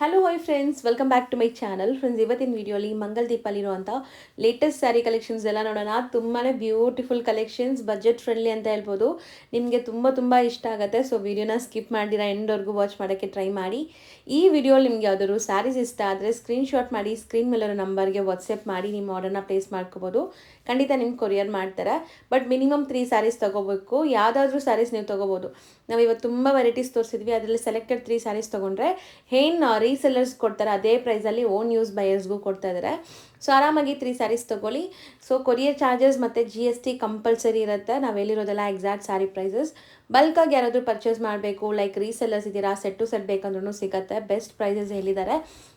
Hello hi friends, welcome back to my channel. Friends, ಇವತ್ತಿನ ವಿಡಿಯೋಲಿ ಮಂಗಲ್ ದೀಪಲ್ಲಿರುವಂಥ ಲೇಟೆಸ್ಟ್ ಸ್ಯಾರಿ ಕಲೆಕ್ಷನ್ಸ್ ಎಲ್ಲ ನೋಡೋಣ. ತುಂಬಾ ಬ್ಯೂಟಿಫುಲ್ ಕಲೆಕ್ಷನ್ಸ್, ಬಜೆಟ್ ಫ್ರೆಂಡ್ಲಿ ಅಂತ ಹೇಳ್ಬೋದು. ನಿಮಗೆ ತುಂಬ ಇಷ್ಟ ಆಗುತ್ತೆ. ಸೊ ವಿಡಿಯೋನ ಸ್ಕಿಪ್ ಮಾಡಿರ ಎಂಡ್ವರೆಗೂ ವಾಚ್ ಮಾಡೋಕ್ಕೆ ಟ್ರೈ ಮಾಡಿ. ಈ ವಿಡಿಯೋಲಿ ನಿಮ್ಗೆ ಯಾವ್ದಾದ್ರು ಸ್ಯಾರೀಸ್ ಇಷ್ಟ ಆದರೆ ಸ್ಕ್ರೀನ್ಶಾಟ್ ಮಾಡಿ ಸ್ಕ್ರೀನ್ ಮೇಲಿರೋ ನಂಬರ್ಗೆ ವಾಟ್ಸಪ್ ಮಾಡಿ ನಿಮ್ಮ ಆರ್ಡರ್ನ ಪ್ಲೇಸ್ ಮಾಡ್ಕೋಬೋದು. ಖಂಡಿತ ನಿಮ್ಗೆ ಕೊರಿಯರ್ ಮಾಡ್ತಾರೆ. ಬಟ್ ಮಿನಿಮಮ್ 3 ಸ್ಯಾರೀಸ್ ತೊಗೋಬೇಕು. ಯಾವುದಾದ್ರೂ ಸ್ಯಾರೀಸ್ ನೀವು ತೊಗೋಬೋದು. ನಾವು ಇವತ್ತು ತುಂಬ ವೆರೈಟೀಸ್ ತೋರಿಸಿದ್ವಿ. ಅದರಲ್ಲಿ ಸೆಲೆಕ್ಟೆಡ್ 3 ಸ್ಯಾರೀಸ್ ತೊಗೊಂಡ್ರೆ ರೀಸೆಲ್ಲರ್ಸ್ ಕೊಡ್ತಾರೆ, ಅದೇ ಪ್ರೈಸಲ್ಲಿ ಓನ್ ಯೂಸ್ ಬಯರ್ಸ್ಗೂ ಕೊಡ್ತಾ ಇದ್ದಾರೆ. ಸೊ ಆರಾಮಾಗಿ 3 ಸ್ಯಾರೀಸ್ ತೊಗೊಳ್ಳಿ. ಸೊ ಕೊರಿಯರ್ ಚಾರ್ಜಸ್ ಮತ್ತು GST ಕಂಪಲ್ಸರಿ ಇರುತ್ತೆ. ನಾವು ಹೇಳಿರೋದೆಲ್ಲ ಎಕ್ಸಾಕ್ಟ್ ಸ್ಯಾರಿ ಪ್ರೈಸಸ್. ಬಲ್ಕಾಗಿ ಯಾರಾದರೂ ಪರ್ಚೇಸ್ ಮಾಡಬೇಕು, ಲೈಕ್ ರೀಸೆಲ್ಲರ್ಸ್ ಇದ್ದೀರಾ, ಸೆಟ್ ಟು ಸೆಟ್ ಬೇಕಂದ್ರೂ ಸಿಗುತ್ತೆ. ಬೆಸ್ಟ್ ಪ್ರೈಸಸ್ ಹೇಳಿದ್ದಾರೆ.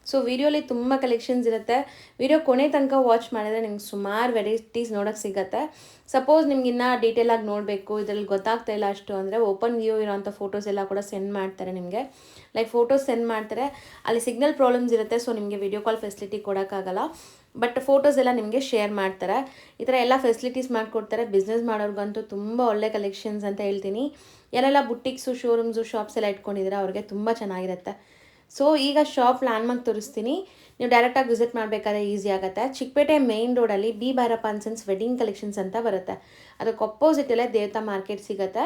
ಸೊ ವಿಡಿಯೋಲಿ ತುಂಬ ಕಲೆಕ್ಷನ್ಸ್ ಇರುತ್ತೆ. ವಿಡಿಯೋ ಕೊನೆ ತನಕ ವಾಚ್ ಮಾಡಿದ್ರೆ ನಿಮ್ಗೆ ಸುಮಾರು ವೆರೈಟೀಸ್ ನೋಡೋಕ್ಕೆ ಸಿಗುತ್ತೆ. ಸಪೋಸ್ ನಿಮ್ಗೆ ಇನ್ನೂ ಡೀಟೇಲಾಗಿ ನೋಡಬೇಕು, ಇದರಲ್ಲಿ ಗೊತ್ತಾಗ್ತಾ ಇಲ್ಲ ಅಷ್ಟು ಅಂದರೆ ಓಪನ್ ವ್ಯೂ ಇರೋಂಥ ಫೋಟೋಸ್ ಎಲ್ಲ ಕೂಡ ಸೆಂಡ್ ಮಾಡ್ತಾರೆ ನಿಮಗೆ. ಲೈಕ್ ಫೋಟೋಸ್ ಸೆಂಡ್ ಮಾಡ್ತಾರೆ, ಅಲ್ಲಿ ಸಿಗ್ನಲ್ ಪ್ರಾಬ್ಲಮ್ಸ್ ಇರುತ್ತೆ. ಸೊ ನಿಮಗೆ ವಿಡಿಯೋ ಕಾಲ್ ಫೆಸಿಲಿಟಿ ಕೊಡೋಕ್ಕಾಗಲ್ಲ. ಬಟ್ ಫೋಟೋಸ್ ಎಲ್ಲ ನಿಮಗೆ ಶೇರ್ ಮಾಡ್ತಾರೆ. ಈ ಥರ ಎಲ್ಲ ಫೆಸಿಲಿಟೀಸ್ ಮಾಡಿಕೊಡ್ತಾರೆ. ಬಿಸ್ನೆಸ್ ಮಾಡೋರ್ಗಂತೂ ತುಂಬ ಒಳ್ಳೆ ಕಲೆಕ್ಷನ್ಸ್ ಅಂತ ಹೇಳ್ತೀನಿ. ಯಾರೆಲ್ಲ ಬುಟ್ಟಿಕ್ಸು, ಶೋರೂಮ್ಸು, ಶಾಪ್ಸ್ ಎಲ್ಲ ಇಟ್ಕೊಂಡಿದ್ದೀರಾ ಅವ್ರಿಗೆ ತುಂಬ ಚೆನ್ನಾಗಿರುತ್ತೆ. ಸೊ ಈಗ ಶಾಪ್ ಲ್ಯಾಂಡ್ಮಾರ್ಕ್ ತೋರಿಸ್ತೀನಿ. ನೀವು ಡೈರೆಕ್ಟಾಗಿ ವಿಸಿಟ್ ಮಾಡಬೇಕಾದ್ರೆ ಈಸಿ ಆಗುತ್ತೆ. ಚಿಕ್ಕಪೇಟೆ ಮೇನ್ ರೋಡಲ್ಲಿ B Bhyrappa and sons wedding collections ಅಂತ ಬರುತ್ತೆ. ಅದಕ್ಕೆ ಅಪೋಸಿಟಲ್ಲೇ ದೇವತಾ ಮಾರ್ಕೆಟ್ ಸಿಗುತ್ತೆ.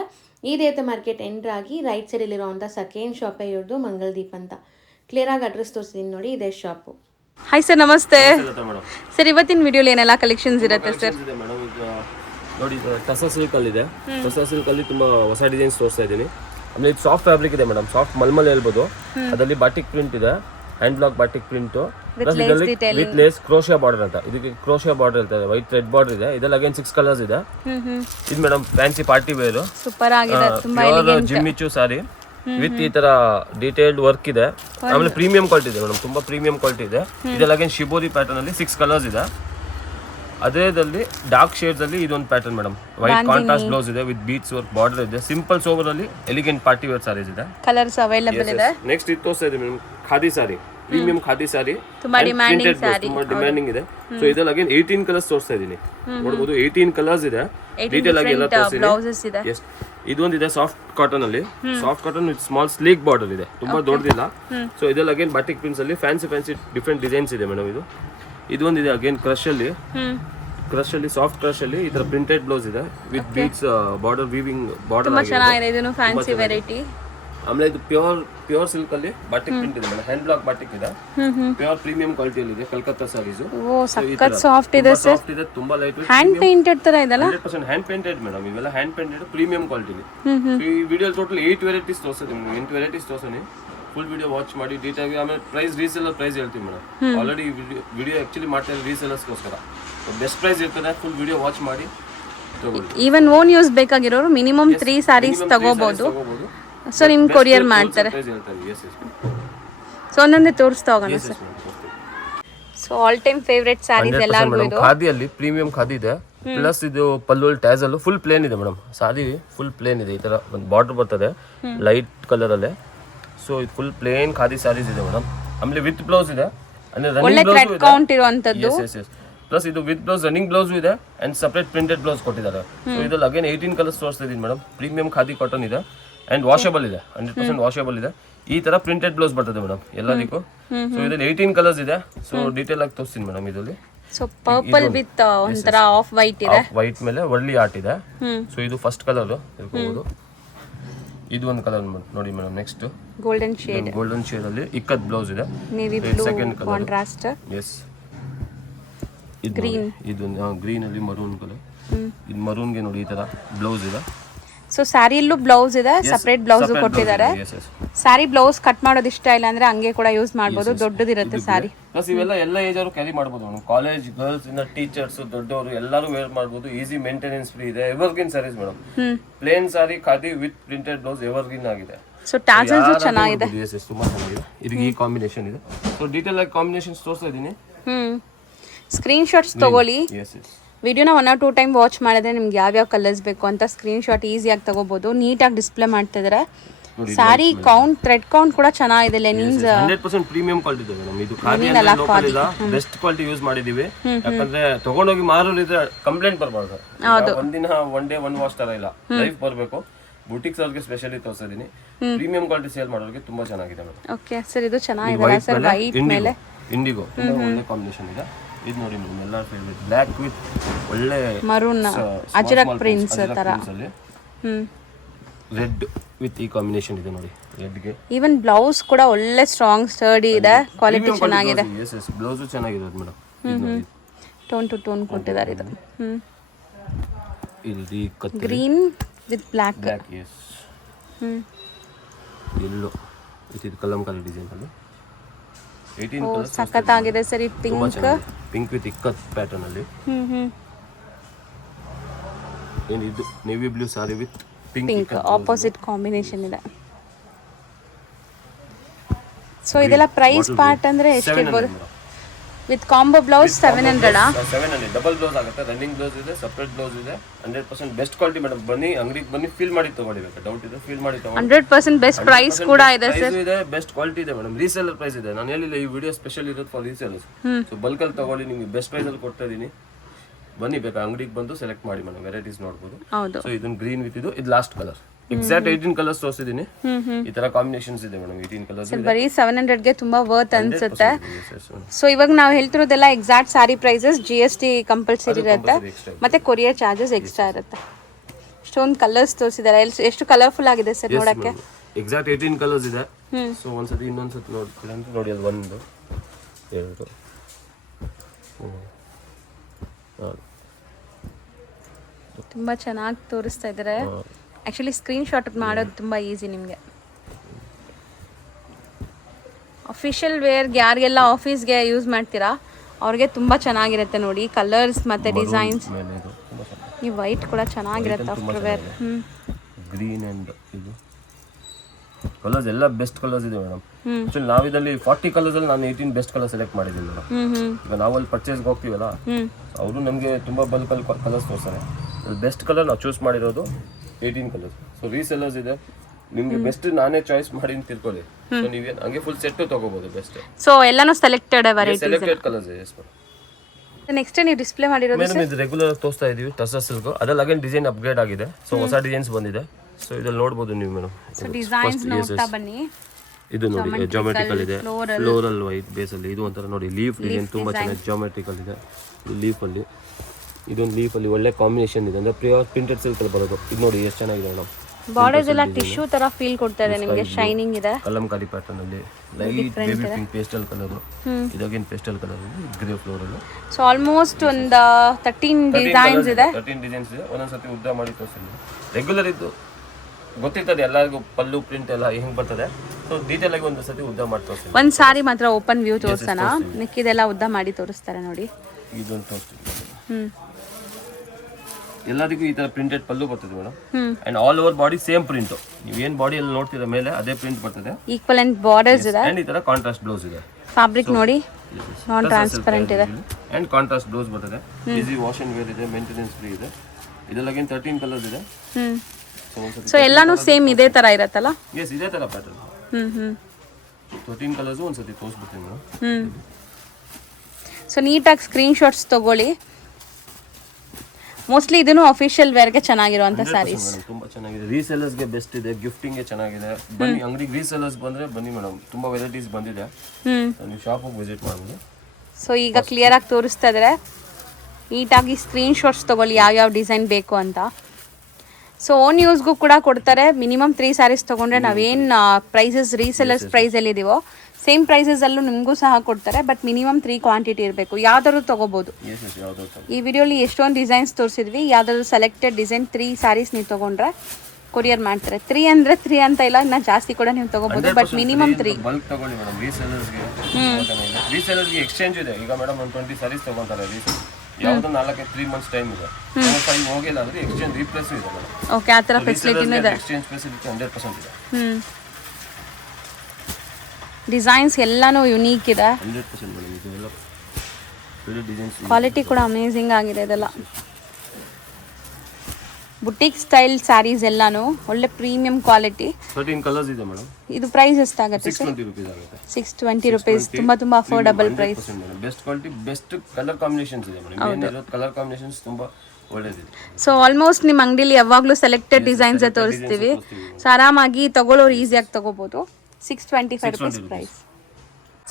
ಈ ದೇವತಾ ಮಾರ್ಕೆಟ್ ಎಂಟ್ರ್ ಆಗಿ ರೈಟ್ ಸೈಡಲ್ಲಿರೋವಂಥ ಸೆಕೆಂಡ್ ಶಾಪೇ ಇರೋದು ಮಂಗಲ್ ದೀಪ್ ಅಂತ. ಕ್ಲಿಯರಾಗಿ ಅಡ್ರೆಸ್ ತೋರಿಸ್ತೀನಿ ನೋಡಿ, ಇದೇ ಶಾಪು. ಹಾಯ್ ಸರ್, ನಮಸ್ತೆ ಸರ್. ಇವತ್ತಿನ ವಿಡಿಯೋಲಿ ಏನೆಲ್ಲ ಕಲೆಕ್ಷನ್ಸ್ ಇರುತ್ತೆ ಸರ್? ನೋಡಿ, ಟಸಾ ಸಿಲ್ಕ್ ಅಲ್ಲಿ ಇದೆ. ಟಸಾ ಸಿಲ್ಕ್ ಅಲ್ಲಿ ತುಂಬಾ ಹೊಸ ಡಿಸೈನ್ಸ್ ತೋರಿಸ್ತಾ ಇದ್ದೀನಿ. ಆಮೇಲೆ ಇದು ಸಾಫ್ಟ್ ಫ್ಯಾಬ್ರಿಕ್ ಇದೆ ಮೇಡಮ್, ಸಾಫ್ಟ್ ಮಲ್ಮಲ್ ಹೇಳ್ಬೋದು. ಅದರಲ್ಲಿ ಬಾಟಿಕ್ ಪ್ರಿಂಟ್ ಇದೆ, hand block batik print with lace crochet border ಅಂತ. ಇದಕ್ಕೆ ಕ್ರೋಶಿಯಾ ಬಾರ್ಡರ್ ಇರ್ತದೆ, ವೈಟ್ ರೆಡ್ ಬಾರ್ಡರ್ ಇದೆ. ಇದರಲ್ಲಿ ಅಗೇನ್ 6 ಕಲರ್ಸ್ ಇದೆ. ಇದು madam fancy party wear, super ಆಗಿದೆ, ತುಂಬಾ ಜಿಮ್ಮಿಚು ಸಾರಿ ವಿತ್ ಈ ತರ ಡೀಟೇಲ್ಡ್ ವರ್ಕ್ ಇದೆ. ಆಮೇಲೆ ಪ್ರೀಮಿಯಂ ಕ್ವಾಲಿಟಿ ಇದೆ ಮೇಡಮ್, ತುಂಬಾ ಪ್ರೀಮಿಯಂ ಕ್ವಾಲಿಟಿ ಇದೆ. ಇದೆಲ್ಲ ಅಗೇನ್ ಶಿಬೋರಿ ಪ್ಯಾಟರ್ನ್ ಅಲ್ಲಿ 6 ಕಲರ್ಸ್ ಇದೆ. ಅದೇದಲ್ಲಿ ಡಾರ್ಕ್ ಶೇಡ್ಸ್ ಅಲ್ಲಿ ಇದೊಂದು pattern madam, white contrast blouse ಇದೆ ವಿತ್ ಬೀಟ್ಸ್ ವರ್ಕ್ ಬಾರ್ಡರ್ ಇದೆ. ಸಿಂಪಲ್ ಸೋಬರ್ ಅಲ್ಲಿ ಎಲಿಗೆಂಟ್ ಪಾರ್ಟಿ ವೇರ್ ಸಾರೀಸ್ ಇದೆ, ಕಲರ್ಸ್ ಅವೈಲೇಬಲ್ ಇದೆ. ನೆಕ್ಸ್ಟ್ ಇದು ತೋರಿಸ್ತಾ ಇದೆ ಮೇಡಮ್, ಖಾದಿ ಸಾರಿ, ಪ್ರೀಮಿಯಂ ಖಾದಿ ಸಾರಿ, ತುಂಬಾ ಡಿಮ್ಯಾಂಡಿಂಗ್ ಇದೆ. ಸೊ ಇದರಲ್ಲಿ ಅಗೇನ್ 18 ಕಲರ್ಸ್ ತೋರಿಸ್ತಾ ಇದೀನಿ, ನೋಡಬಹುದು 18 ಕಲರ್ಸ್ ಇದೆ. ಡೀಟೇಲ್ ಆಗಿ ಎಲ್ಲ ತೋರಿಸ್ತೀನಿ. ಇದೊಂದಿದೆ ಸಾಫ್ಟ್ ಕಾಟನ್ ಅಲ್ಲಿ, soft cotton with small sleek border ಇದೆ, ತುಂಬಾ ದೊಡ್ಡದಿಲ್ಲ. ಸೊ ಇದೆಲ್ಲ ಅಗೇನ್ ಬಾಟಿಕ್ ಪ್ರಿಂಟ್ಸ್ ಅಲ್ಲಿ ಫ್ಯಾನ್ಸಿ ಡಿಫ್ರೆಂಟ್ ಡಿಸೈನ್ಸ್ ಇದೆ ಮೇಡಮ್. ಇದೊಂದಿದೆ ಅಗೇನ್ ಕ್ರಶ್ ಅಲ್ಲಿ ಸಾಫ್ಟ್ ಕ್ರಶ್ ಅಲ್ಲಿ ಈ ತರ ಪ್ರಿಂಟೆಡ್ ಬ್ಲೌಸ್ ಇದೆ with beads border weaving border. ತುಂಬಾ ಚೆನ್ನಾಗಿದೆ, ಇದನ್ನು ಫ್ಯಾನ್ಸಿ ವೆರೈಟಿ. ಆಮೇಲೆ ಇದು ಪ್ಯೂರ್ ಸಿಲ್ಕ್ ಅಲ್ಲಿ ಬಾಟಿಕ್ ಪ್ರಿಂಟ್ ಇದೆ ಮೇಡಮ್, ಹ್ಯಾಂಡ್ ಬ್ಲಾಕ್ ಬಾಟಿಕ್ ಇದೆ, ಪ್ಯೂರ್ ಪ್ರೀಮಿಯಂ ಕ್ವಾಲಿಟಿ ಅಲ್ಲಿ ಇದೆ. ಕಲ್ಕತ್ತಾ ಸಾರೀಸ್. ಓ ಸಖತ್ ಸಾಫ್ಟ್ ಇದೆ ಸರ್, ಸಾಫ್ಟ್ ಇದೆ, ತುಂಬಾ ಲೈಟ್ ವೇಟ್, ಹ್ಯಾಂಡ್ ಪೇಂಟೆಡ್ ತರ ಇದೆಲ್ಲ. 100% ಹ್ಯಾಂಡ್ ಪೇಂಟೆಡ್ ಮೇಡಮ್. ಇವೆಲ್ಲ ಹ್ಯಾಂಡ್ ಪೇಂಟೆಡ್ ಪ್ರೀಮಿಯಂ ಕ್ವಾಲಿಟಿ. ಈ ವಿಡಿಯೋ ಟೋಟಲ್ 8 ವೆರೈಟೀಸ್ ತೋರಿಸ್ತೀನಿ ನಿಮಗೆ, 8 ವೆರೈಟೀಸ್ ತೋರಿಸ್ತೀನಿ. ಫುಲ್ ವಿಡಿಯೋ ವಾಚ್ ಮಾಡಿ ಡೀಟೇಲ್. ಆಮೇಲೆ ಪ್ರೈಸ್ ರೀಸೆಲ್ಲರ್ ಪ್ರೈಸ್ ಹೇಳ್ತೀವಿ ಮೇಡಮ್. ಆಲ್ರೆಡಿ ವಿಡಿಯೋ ಆಕ್ಚುಲಿ ಮಾಡ್ತಾ ಇದ್ದೀವಿ ರೀಸೆಲ್ಲರ್ಸ್ಗೋಸ್ಕರ. ಬೆಸ್ಟ್ ಪ್ರೈಸ್ ಇರ್ತದೆ, ಫುಲ್ ವಿಡಿಯೋ ವಾಚ್ ಮಾಡಿ ತಗೊಳ್ಳಿ. ಈವನ್ ಓನ್ ಯೂಸ್ ಬೇಕಾಗಿರೋರು ಮಿನಿಮಮ್ 3 ಸ್ಯಾರೀಸ್ ತಗೋಬಹುದು. ಸೊ ನಿಮ್ಗೆ ಕೊರಿಯರ್ ಮಾಡ್ತಾರೆ. ಸೊ ಒಂದೊಂದೇ ತೋರಿಸ್ತಾ ಹೋಗೋಣ sir. So all time favourite saris ಎಲ್ಲರಿಗೂ ಇದು. ಖಾದಿಯಲ್ಲಿ ಪ್ರೀಮಿಯಂ ಖಾದಿ ಇದೆ, ಪ್ಲಸ್ ಇದು ಪಲ್ಲು ಟ್ಯಾಸಲ್ ಫುಲ್ ಪ್ಲೇನ್ ಇದೆ ಮೇಡಮ್. ಸಾರಿ ಫುಲ್ ಪ್ಲೇನ್ ಇದೆ, ಈ ತರ ಒಂದು ಬಾರ್ಡರ್ ಬರ್ತದೆ ಲೈಟ್ ಕಲರ್ ಅಲ್ಲೇ. ಸೊ ಇದು ಫುಲ್ ಪ್ಲೇನ್ ಖಾದಿ ಸಾರೀಸ್ ಇದೆ ಮೇಡಮ್. ಆಮೇಲೆ ವಿತ್ ಬ್ಲೌಸ್ ಇದೆ, ಅಂದ್ರೆ ರನ್ನಿಂಗ್ ಬ್ಲೌಸ್ ಇದೆ, ಕೌಂಟ್ ಇರುವಂತದ್ದು. ಪ್ಲಸ್ ಇದು ವಿತ್ ಬ್ಲೌಸ್ ರನ್ನಿಂಗ್ ಬ್ಲೌಸ್ ಇದೆ ಅಂಡ್ ಸಪರೇಟ್ ಪ್ರಿಂಟೆಡ್ ಬ್ಲೌಸ್ ಕೊಟ್ಟಿದ್ದಾರೆ. ಸೊ ಇದ್ರಲ್ಲಿ ಅಗೇನ್ 18 ಕಲರ್ಸ್ ತೋರಿಸ್ತಾ ಇದೀನಿ ಮೇಡಮ್. ಪ್ರೀಮಿಯಂ ಖಾದಿ ಕಾಟನ್ ಇದೆ ಅಂಡ್ ವಾಷಬಲ್ ಇದೆ, 100% ವಾಷಬಲ್ ಇದೆ. ಈ ತರ ಪ್ರಿಂಟೆಡ್ ಬ್ಲೌಸ್ ಬರ್ತದೆ ಮೇಡಮ್ ಎಲ್ಲದಕ್ಕೂ. ಸೊ ಇದ್ರಲ್ಲಿ 18 ಕಲರ್ಸ್ ಇದೆ. ಸೊ ಡೀಟೇಲ್ ಆಗಿ ತೋರಿಸ್ತೀನಿ ಮೇಡಮ್. ಇದರಲ್ಲಿ ಸೊ ಪರ್ಪಲ್ ವಿತ್ ಒಂತರ ಆಫ್ ವೈಟ್ ಇದೆ, ವೈಟ್ ಮೇಲೆ ವರ್ಲಿ ಆರ್ಟ್ ಇದೆ. ಸೊ ಇದು ಫಸ್ಟ್ ಕಲರ್ ಇರ್ಬಹುದು. ಇದು ಒಂದು ಕಲರ್ ನೋಡಿ ಮೇಡಮ್. ನೆಕ್ಸ್ಟ್ ಗೋಲ್ಡನ್ ಶೇಡ್ ಅಲ್ಲಿ ಇಕ್ಕತ್ ಬ್ಲೌಸ್ ಇದೆ, navy blue second colour contrast. Yes, green, ಇದು ಗ್ರೀನ್ ಅಲ್ಲಿ ಮರೂನ್ ಕಲರ್. ಇದು ಮರೂನ್ ಗೆ ನೋಡಿ ಈ ತರ ಬ್ಲೌಸ್ ಇದೆ. ಸೊ ಸ್ಯಾರಿಯಲ್ಲೂ ಬ್ಲೌಸ್ ಇದೆ, ಸಪರೇಟ್ ಬ್ಲೌಸ್ ಕೊಟ್ಟಿದ್ದಾರೆ. ಸ್ಯಾರಿ ಬ್ಲೌಸ್ ಕಟ್ ಮಾಡೋದು ಇಷ್ಟ ಇಲ್ಲ ಅಂದ್ರೆ ಹಂಗೆ ಕೂಡ ಯೂಸ್ ಮಾಡಬಹುದು, ದೊಡ್ಡದಿರುತ್ತೆ ಸ್ಯಾರಿ. ಪ್ಲಸ್ ಇವೆಲ್ಲ ಎಲ್ಲ ಏಜ್ ಅವರು ಕ್ಯಾರಿ ಮಾಡಬಹುದು. ಕಾಲೇಜ್ ಗರ್ಲ್ಸ್ ಇಂದ ಟೀಚರ್ಸ್ ದೊಡ್ಡವರು ಎಲ್ಲರೂ ವೇರ್ ಮಾಡಬಹುದು. ಈಸಿ ಮೇಂಟೆನೆನ್ಸ್ ಫ್ರೀ ಇದೆ. Evergreen saris madam. Plain sari khadi with printed blouse evergreen ಆಗಿದೆ. ಸೊ ಟಾಸಲ್ಸ್ ಚೆನ್ನಾಗಿದೆ, ತುಂಬಾ ಚೆನ್ನಾಗಿದೆ. ಇದಕ್ಕೆ ಈ ಕಾಂಬಿನೇಷನ್ ಇದೆ. ಸೊ ಡೀಟೇಲ್ ಆಗಿ ಕಾಂಬಿನೇಷನ್ಸ್ ತೋರಿಸ್ತಾ ಇದೀನಿ. ಸ್ಕ್ರೀನ್ ಶಾಟ್ಸ್ ತಗೊಳ್ಳಿ. ವಿಡಿಯೋನ 1 or 2 ಟೈಮ್ ವಾಚ್ ಮಾಡಿದ್ರೆ ನಿಮ್ಗೆ ಯಾವ್ಯಾವ ಕಲರ್ಸ್ ಬೇಕು ಅಂತ ಸ್ಕ್ರೀನ್ ಶಾಟ್ ಈಸಿಯಾಗಿ ತಗೋಬಹುದು. ನೀಟಾಗಿ ಡಿಸ್ಪ್ಲೇ ಮಾಡ್ತಿದ್ದಾರೆ. ಸಾರಿ ಕೌಂಟ್, ಥ್ರೆಡ್ ಕೌಂಟ್ ಕೂಡ ಚೆನ್ನಾಗಿದೆ. ಲೆನಿನ್ಸ್ 100% ಪ್ರೀಮಿಯಂ ಕ್ವಾಲಿಟಿ ಇದೆ ಮೇಡಮ್. ಇದು ಖಾದಿ ಅಲ್ಲ, ಲೋಕಲ್ ಇಲ್ಲ, ಬೆಸ್ಟ್ ಕ್ವಾಲಿಟಿ ಯೂಸ್ ಮಾಡಿದೀವಿ. ಯಾಕಂದ್ರೆ ತಗೊಂಡೋಗಿ ಮಾರೋರಿದ್ರೆ ಕಂಪ್ಲೇಂಟ್ ಬರಬಾರ್ದು. ಒಂದಿನ ಒನ್ ಡೇ ಒನ್ ವಾಶ್ ತರ ಇಲ್ಲ, ಲೈಫ್ ಬರಬೇಕು. ಬುಟಿಕ್ಸ್ ಅವ್ರಿಗೆ ಸ್ಪೆಷಲಿ ತೋರಿಸಿದೀನಿ. ಪ್ರೀಮಿಯಂ ಕ್ವಾಲಿಟಿ ಸೇಲ್ ಮಾಡೋರಿಗೆ ತುಂಬಾ ಚೆನ್ನಾಗಿದೆ ಮೇಡಮ್. ಓಕೆ ಸರ್, ಇದು ಚೆನ್ನಾಗಿದೆ ಸರ್, ವೈಟ್ ಮೇಲೆ ಇಂಡಿಗೋ ತುಂಬಾ ಒಳ್ಳೆ ಕಾಂಬಿನೇಷನ್ ಇದೆ. ಇದು ನೋಡಿ ಮೇಡಮ್, ಎಲ್ಲರ ಫೇವರೇಟ್ ಬ್ಲ್ಯಾಕ್ ವಿತ್ ಒಳ್ಳೆ ಮರೂನ್ ಅಜರಕ್ ಪ್ರಿಂಟ್ಸ್ ತರ, ರೆಡ್ ವಿತ್ ಈ ಕಾಂಬಿನೇಷನ್ ಇದೆ ನೋಡಿ. ರೆಡ್ಗೆ ಈವನ್ ಬ್ಲೌಸ್ ಕೂಡ ಒಳ್ಳೆ ಸ್ಟ್ರಾಂಗ್ ಸ್ಟರ್ಡಿ ಇದೆ, ಕ್ವಾಲಿಟಿ ಚೆನ್ನಾಗಿದೆ. ಎಸ್ ಬ್ಲೌಸ್ ಚೆನ್ನಾಗಿದೆ ಮೇಡಮ್. ಟೋನ್ ಟು ಟೋನ್ ಕೊಟ್ಟಿದ್ದಾರೆ ಇದು. ಇಲ್ಲಿ green with black, yes yellow with ಇದು ಕಲಂಕಾರಿ ಡಿಸೈನ್ ಅಲ್ಲಿ 18 ಕಲರ್ಸ್ ಸಖತ್ತಾಗಿದೆ ಸರ್. ಈ ಪಿಂಕ್ ವಿತ್ ಇಕ್ಕತ್ ಪ್ಯಾಟರ್ನ್ ಅಲ್ಲಿ. ಏನಿದು navy blue sorry with pink opposite combination ಇದೆ. ಸೊ ಇದೆಲ್ಲ ಪ್ರೈಸ್ ಪಾರ್ಟ್ ಅಂದ್ರೆ ಎಷ್ಟು ಇರ್ಬೋದು? With combo blouse 700. 700 double blouse ಆಗುತ್ತೆ. ರನ್ನಿಂಗ್ ಬ್ಲೌಸ್ ಇದೆ, ಸಪರೇಟ್ ಬ್ಲೌಸ್ ಇದೆ. 100% ಬೆಸ್ಟ್ ಕ್ವಾಲಿಟಿ ಮೇಡಮ್. ಬನ್ನಿ ಅಂಗಡಿಗೆ ಬನ್ನಿ, ಫೀಲ್ ಮಾಡಿ ತಗೊಳ್ಳಿಬೇಕು. ಡೌಟ್ ಇದೆ, ಫೀಲ್ ಮಾಡಿ ತಗೊಳ್ಳಿ. 100% ಬೆಸ್ಟ್ ಪ್ರೈಸ್ ಕೂಡ ಇದೆ ಸರ್. ಇದೆ, ಬೆಸ್ಟ್ ಕ್ವಾಲಿಟಿ ಇದೆ ಮೇಡಮ್. ರೀಸೇಲರ್ ಪ್ರೈಸ್ ಇದೆ. ನಾನು ಹೇಳಿಲ್ಲ, ಈ ವಿಡಿಯೋ ಸ್ಪೆಷಲ್ ಇರೋದು ಫಾರ್ ರೀಸೇಲರ್ಸ್. ಸೊ ಬಲ್ಕ್ ಅಲ್ಲಿ ತಗೊಳ್ಳಿ, ನಿಮಗೆ ಬೆಸ್ಟ್ ಪ್ರೈಸ್ ಅಲ್ಲಿ ಕೊಡ್ತಾ ಇದೀನಿ. ಬನ್ನಿ, ಬೇಕಾ ಅಂಗಡಿಗೆ ಬಂದು ಸೆಲೆಕ್ಟ್ ಮಾಡಿ ಮೇಡಮ್, ವೆರೈಟೀಸ್ ನೋಡಬಹುದು. ಹೌದು. ಸೊ ಇದನ್ನ ಗ್ರೀನ್ ವಿತ್ ಇದು ಲಾಸ್ಟ್ ಕಲರ್. ಎಕ್ಸಾಕ್ಟ್ 18 ಕಲರ್ಸ್ ತೋರಿಸಿದೀನಿ. ಈ ತರ ಕಾಂಬಿನೇಷನ್ಸ್ ಇದೆ ಮೇಡಮ್. 18 ಕಲರ್ಸ್ ಇದೆ. ಬರೀ 700 ಗೆ ತುಂಬಾ ವರ್ತ್ ಅನ್ಸುತ್ತೆ. ಸೊ ಇವಾಗ ನಾವು ಹೇಳ್ತಿರೋದೆಲ್ಲ ಎಕ್ಸಾಕ್ಟ್ ಸಾರಿ ಪ್ರೈಸಸ್, GST ಕಂಪಲ್ಸರಿ ಇರುತ್ತೆ, ಮತ್ತೆ ಕೊರಿಯರ್ ಚಾರ್ಜಸ್ ಎಕ್ಸ್ಟ್ರಾ ಇರುತ್ತೆ. ಇಷ್ಟೊಂದು ಕಲರ್ಸ್ ತೋರಿಸಿದ್ದಾರೆ. ಎಷ್ಟು ಕಲರ್ಫುಲ್ ಆಗಿದೆ ಸರ್ ನೋಡಕ್ಕೆ. ಎಕ್ಸಾಕ್ಟ್ 18 ಕಲರ್ಸ್ ಇದೆ. ಸೊ ಒಂದ್ಸತಿ ಇನ್ನೊಂದ್ಸತಿ ನೋಡ್ತೀರಾ ಅಂತ ನೋಡಿ. ಅದು 1 2 ತುಂಬಾ ಚೆನ್ನಾಗಿ ತೋರಿಸ್ತಾ ಇದ್ದಾರೆ. ಆ್ಯಕ್ಚುಲಿ ಸ್ಕ್ರೀನ್ ಶಾಟ್ ಮಾಡೋದು ತುಂಬ ಈಸಿ ನಿಮಗೆ. ಅಫಿಷಿಯಲ್ ವೇರ್ಗೆ ಯಾರಿಗೆಲ್ಲ ಆಫೀಸ್ಗೆ ಯೂಸ್ ಮಾಡ್ತೀರಾ ಅವ್ರಿಗೆ ತುಂಬ ಚೆನ್ನಾಗಿರುತ್ತೆ ನೋಡಿ. ಕಲರ್ಸ್ ಮತ್ತು ಡಿಸೈನ್ಸ್. ಈ ವೈಟ್ ಕೂಡ ಚೆನ್ನಾಗಿರುತ್ತೆ ಆಫ್ಟರ್ ವೇರ್. ಗ್ರೀನ್ ಆ್ಯಂಡ್ ಇದು ಕಲರ್ಸ್ ಎಲ್ಲ ಬೆಸ್ಟ್ ಕಲರ್ಸ್ ಇದೆ ಮೇಡಮ್. ಆಕ್ಚುಲಿ ನಾವು ಇದರಲ್ಲಿ 40 ಕಲರ್ಸ್ ಅಲ್ಲಿ ನಾನು 18 ಬೆಸ್ಟ್ ಕಲರ್ ಸೆಲೆಕ್ಟ್ ಮಾಡಿದ್ದೀನಿ ಮೇಡಮ್. ಈಗ ನಾವಲ್ಲಿ ಪರ್ಚೇಸ್ಗೆ ಹೋಗ್ತೀವಲ್ಲ, ಅವರು ನಮಗೆ ತುಂಬ ಬಲ್ಕಲ್ಲಿ ಕಲರ್ಸ್ ತೋರಿಸ್ತಾರೆ. ಬೆಸ್ಟ್ ಕಲರ್ ನಾವು ಚೂಸ್ ಮಾಡಿರೋದು 18 ಕಲರ್ಸ್. ಸೊ ರೀಸೆಲ್ಲರ್ಸ್ ಇದೆ, ನಿಮ್ಗೆ ಬೆಸ್ಟ್ ನಾನೇ ಚಾಯ್ಸ್ ಮಾಡಿ ಅಂತ ತಿಳ್ಕೊಳ್ಳಿ. ಸೊ ನೀವೇನು ಹಂಗೆ ಫುಲ್ ಸೆಟ್ ತಗೋಬಹುದು ಬೆಸ್ಟ್. ಸೊ ಎಲ್ಲಾನು ಸೆಲೆಕ್ಟೆಡ್ ಸೆಲೆಕ್ಟೆಡ್ ಕಲರ್ಸ್ ಇದೆ. ನೆಕ್ಸ್ಟ್ ನೀವು ಡಿಸ್ಪ್ಲೇ ಮಾಡಿರೋದು ಮೇಡಮ್ ಇದು ರೆಗ್ಯುಲರ್ ತೋರಿಸ್ತಾ ಇದೀವಿ ಟಸರ್ ಸಿಲ್ಕ್. ಅದ್ರಲ್ಲಿ ಅಗೇನ್ ಡಿಸೈನ್ ಅಪ್ಗ್ರೇಡ್ ಆಗಿದೆ. ಸೊ ಹೊಸ ಡಿಸೈನ್ಸ್ ಬಂದಿದೆ. ಸೊ ಇದ್ರಲ್ಲಿ ನೋಡಬಹುದು ನೀವು ಮೇಡಮ್. ಸೊ ಡಿಸೈನ್ಸ್ ನೋಡ್ತಾ ಬನ್ನಿ. ಇದು ನೋಡಿ ಜಾಮೆಟ್ರಿಕಲ್ ಇದೆ, ಫ್ಲೋರಲ್ ವೈಟ್ ಬೇಸ್ ಅಲ್ಲಿ. ಇದು ಒಂಥರ ನೋಡಿ ಲೀಫ್ ಡಿಸೈನ್ ತುಂಬಾ ಚೆನ್ನಾಗಿ ಜಾಮೆಟ್ರಿಕಲ್ ಇದೆ. ಲೀಫ್ ಅಲ್ಲಿ ಇದೊಂದು ಲೀಫ್ ಅಲ್ಲಿ ಒಳ್ಳೆ ಕಾಂಬಿನೇಷನ್ ಇದೆ. ಅಂದ್ರೆ ಪ್ಯೂರ್ ಪ್ರಿಂಟೆಡ್ ಸಿಲ್ಕ್ ಅಲ್ಲಿ ಬರೋದು. ಇದು ನೋಡಿ ಎಷ್ಟು ಚೆನ್ನಾಗಿದೆ ಮೇಡಮ್. ಬಾರ್ಡರ್ಸ್ ಎಲ್ಲ ಟಿಶ್ಯೂ ತರ ಫೀಲ್ ಕೊಡ್ತಾ ಇದೆ ನಿಮಗೆ. ಶೈನಿಂಗ್ ಇದೆ. ಕಲಂಕಾರಿ ಪ್ಯಾಟರ್ನ್ ಅಲ್ಲಿ light baby pink pastel colour. ಇದಗೇನ್ pastel colour grey floral. So almost ಒಂದು 13 ಡಿಸೈನ್ಸ್ ಇದೆ. 13 ಡಿಸೈನ್ಸ್ ಇದೆ. ಒಂದೊಂದ್ಸತಿ ಉದ್ದ ಮಾಡಿ ತೋರಿಸ್ತೀನಿ. ರೆಗ್ಯುಲರ್ ಇದು ಗೊತ್ತಿರ್ತದೆ ಎಲ್ಲರಿಗೂ, ಪಲ್ಲು ಪ್ರಿಂಟ್ ಎಲ್ಲ ಹೆಂಗ್ ಬರ್ತದೆ. ಸೊ ಡೀಟೇಲ್ ಆಗಿ ಒಂದು ಸತಿ ಉದ್ದ ಮಾಡಿ ತೋರಿಸ್ತೀನಿ. ಒಂದು ಸಾರಿ ಮಾತ್ರ ಓಪನ್ ವ್ಯೂ ತೋರಿಸೋಣ, ಮಿಕ್ಕಿದೆಲ್ಲ ಉದ್ದ ಮಾಡಿ ತೋರಿಸ್ತಾರೆ ನೋಡಿ. ಇದೊಂದು ತೋರಿಸ್ತೀನಿ. ಎಲ್ಲದಕ್ಕೂ ಈ ತರ ಪ್ರಿಂಟೆಡ್ ಪಲ್ಲು ಬರ್ತದೆ madam. And all over body same print. ನೀವು ಏನ್ ಬಾಡಿ ಅಲ್ಲಿ ನೋಡ್ತೀರಾ ಮೇಲೆ ಅದೇ ಪ್ರಿಂಟ್ ಬರ್ತದೆ. ಈಕ್ವಲೆಂಟ್ ಬಾರ್ಡರ್ಸ್ ಇದೆ. ಅಂಡ್ ಈ ತರ ಕಾಂಟ್ರಾಸ್ಟ್ ಬ್ಲೌಸ್ ಇದೆ. ಫ್ಯಾಬ್ರಿಕ್ ನೋಡಿ ನಾನ್ ಟ್ರಾನ್ಸ್ಪರೆಂಟ್ ಇದೆ. ಅಂಡ್ ಕಾಂಟ್ರಾಸ್ಟ್ ಬ್ಲೌಸ್ ಬರ್ತದೆ. ಈಸಿ ವಾಶ್ ಅಂಡ್ ವೇರ್ ಇದೆ, ಮೇಂಟೆನೆನ್ಸ್ ಫ್ರೀ ಇದೆ. ಇದೆಲ್ಲಗೇನ್ 13 ಕಲರ್ಸ್ ಇದೆ. ಸೊ ಎಲ್ಲಾನು ಸೇಮ್ ಇದೇ ತರ ಇರತ್ತಲ್ಲ? ಎಸ್, ಇದೇ ತರ ಪ್ಯಾಟರ್ನ್. 13 ಕಲರ್ಸ್ ಒಂದ್ಸತಿ ತೋರಿಸ್ಬಿಡ್ತೀನಿ ಮೇಡಮ್. ಸೊ ನೀಟಾಗಿ ಸ್ಕ್ರೀನ್ ಶಾಟ್ಸ್ ತಗೊಳ್ಳಿ. ಮೋಸ್ಟ್ಲಿ ಇದನ್ನು ಅಫಿಷಿಯಲ್ ವೇರ್ಗೆ ಚೆನ್ನಾಗಿರುವಂತ ಸ್ಯಾರೀಸ್. ತುಂಬಾ ಚೆನ್ನಾಗಿದೆ. ರೀಸೆಲ್ಲರ್ಸ್ ಗೆ ಬೆಸ್ಟ್ ಇದೆ, ಗಿಫ್ಟಿಂಗ್ ಗೆ ಚೆನ್ನಾಗಿದೆ. ಬನ್ನಿ ಅಂಗಡಿಗೆ ರೀಸೆಲ್ಲರ್ಸ್ ಬಂದ್ರೆ ಬನ್ನಿ ಮೇಡಮ್, ತುಂಬಾ ವೆರೈಟೀಸ್ ಬಂದಿದೆ. ನೀವು ಶಾಪ್ ವಿಸಿಟ್ ಮಾಡ್ಬೋದು. ಸೊ ಈಗ ಕ್ಲಿಯರ್ ಆಗಿ ತೋರಿಸ್ತಾ ಇದ್ದಾರೆ. ನೀಟಾಗಿ ಸ್ಕ್ರೀನ್ ಶಾಟ್ಸ್ ತಗೊಳ್ಳಿ ಯಾವ ಡಿಸೈನ್ ಬೇಕು ಅಂತ. ಸೊ ಓನ್ ಯೂಸ್ಗೂ ಕೂಡ ಕೊಡ್ತಾರೆ. ಮಿನಿಮಮ್ 3 ಸ್ಯಾರೀಸ್ ತೊಗೊಂಡ್ರೆ ನಾವೇನು ಪ್ರೈಸಸ್ ರೀಸೆಲ್ಲರ್ಸ್ ಪ್ರೈಸಲ್ಲಿ ಇದೀವೋ ಸೇಮ್ ಪ್ರೈಸಸಲ್ಲೂ ನಿಮಗೂ ಸಹ ಕೊಡ್ತಾರೆ. ಬಟ್ ಮಿನಿಮಮ್ 3 ಕ್ವಾಂಟಿಟಿ ಇರಬೇಕು. ಯಾವ್ದಾದ್ರು ತೊಗೋಬೋದು. ಈ ವಿಡಿಯೋಲಿ ಎಷ್ಟೊಂದು ಡಿಸೈನ್ಸ್ ತೋರಿಸಿದ್ವಿ. ಯಾವ್ದಾದ್ರು ಸೆಲೆಕ್ಟೆಡ್ ಡಿಸೈನ್ 3 ಸ್ಯಾರೀಸ್ ನೀವು ತೊಗೊಂಡ್ರೆ ಕೊರಿಯರ್ ಮಾಡ್ತಾರೆ. 3 ಅಂದರೆ 3 ಅಂತ ಇಲ್ಲ, ಇನ್ನು ಜಾಸ್ತಿ ಕೂಡ ನೀವು ತೊಗೋಬೋದು. ಬಟ್ ಮಿನಿಮಮ್ 3 ಬಲ್ಕ್ ತಗೊಳ್ಳಿ ಮೇಡಮ್. ರೀಸೆಲ್ಲರ್ಸ್ಗೆ ಎಕ್ಸ್ಚೇಂಜ್ ಇದೆ. ಈಗ ಮೇಡಮ್ ಒಂದು 20 ಸ್ಯಾರೀಸ್ ತೊಗೊತಾರೆ ರೀಸೆಲ್. ಯಾವ್ದು 3 ಮಂತ್ಸ್ ಟೈಮ್ ಇದೆ. 5 ಹೋಗಿಲ್ಲ ಅಂದ್ರೆ ಎಕ್ಸ್ಚೇಂಜ್ ರೀಪ್ಲೇಸ್ ಇದೆ ಮೇಡಮ್. ಓಕೆ, ಆ ಥರ ಫೆಸಿಲಿಟಿನೂ ಇದೆ. ಎಕ್ಸ್ಚೇಂಜ್ ಫೆಸಿಲಿಟಿ 100% ಇದೆ. ಡಿಸೈನ್ಸ್ ಎಲ್ಲಾನು ಯುನೀಕ್ ಇದೆ. 100% ಮೇಡಮ್. ಇದೆಲ್ಲ ಒಳ್ಳೆ ಡಿಸೈನ್ಸ್. ಕ್ವಾಲಿಟಿ ಕೂಡ ಅಮೇಜಿಂಗ್ ಆಗಿದೆ. ಇದೆಲ್ಲ ಬುಟಿಕ್ ಸ್ಟೈಲ್ ಸ್ಯಾರೀಸ್ ಎಲ್ಲಾನು ಒಳ್ಳೆ ಪ್ರೀಮಿಯಂ ಕ್ವಾಲಿಟಿ. 13 ಕಲರ್ಸ್ ಇದೆ ಮೇಡಮ್. ಇದು ಪ್ರೈಸ್ ಎಷ್ಟಾಗುತ್ತೆ ಸರ್? 620 ರೂಪೀಸ್ ಆಗುತ್ತೆ. 620 ರೂಪೀಸ್. ತುಂಬಾ affordable price. Best quality, best colour combinations ಇದೆ ಮೇಡಮ್. ಏನಿರೋದು ಕಲರ್ ಕಾಂಬಿನೇಷನ್ಸ್ ತುಂಬಾ ಒಳ್ಳೇದಿದೆ. ಸೊ ಆಲ್ಮೋಸ್ಟ್ ನಿಮ್ಮ ಅಂಗಡಿಲಿ ಯಾವಾಗಲೂ ಸೆಲೆಕ್ಟೆಡ್ ಡಿಸೈನ್ಸ್ ತೋರಿಸ್ತೀವಿ. ಸೊ ಆರಾಮಾಗಿ ತಗೊಳ್ಳೋರು ಈಸಿಯಾಗಿ ತಗೋಬಹುದು. 625 ರುಪೀಸ್ ಪ್ರೈಸ್.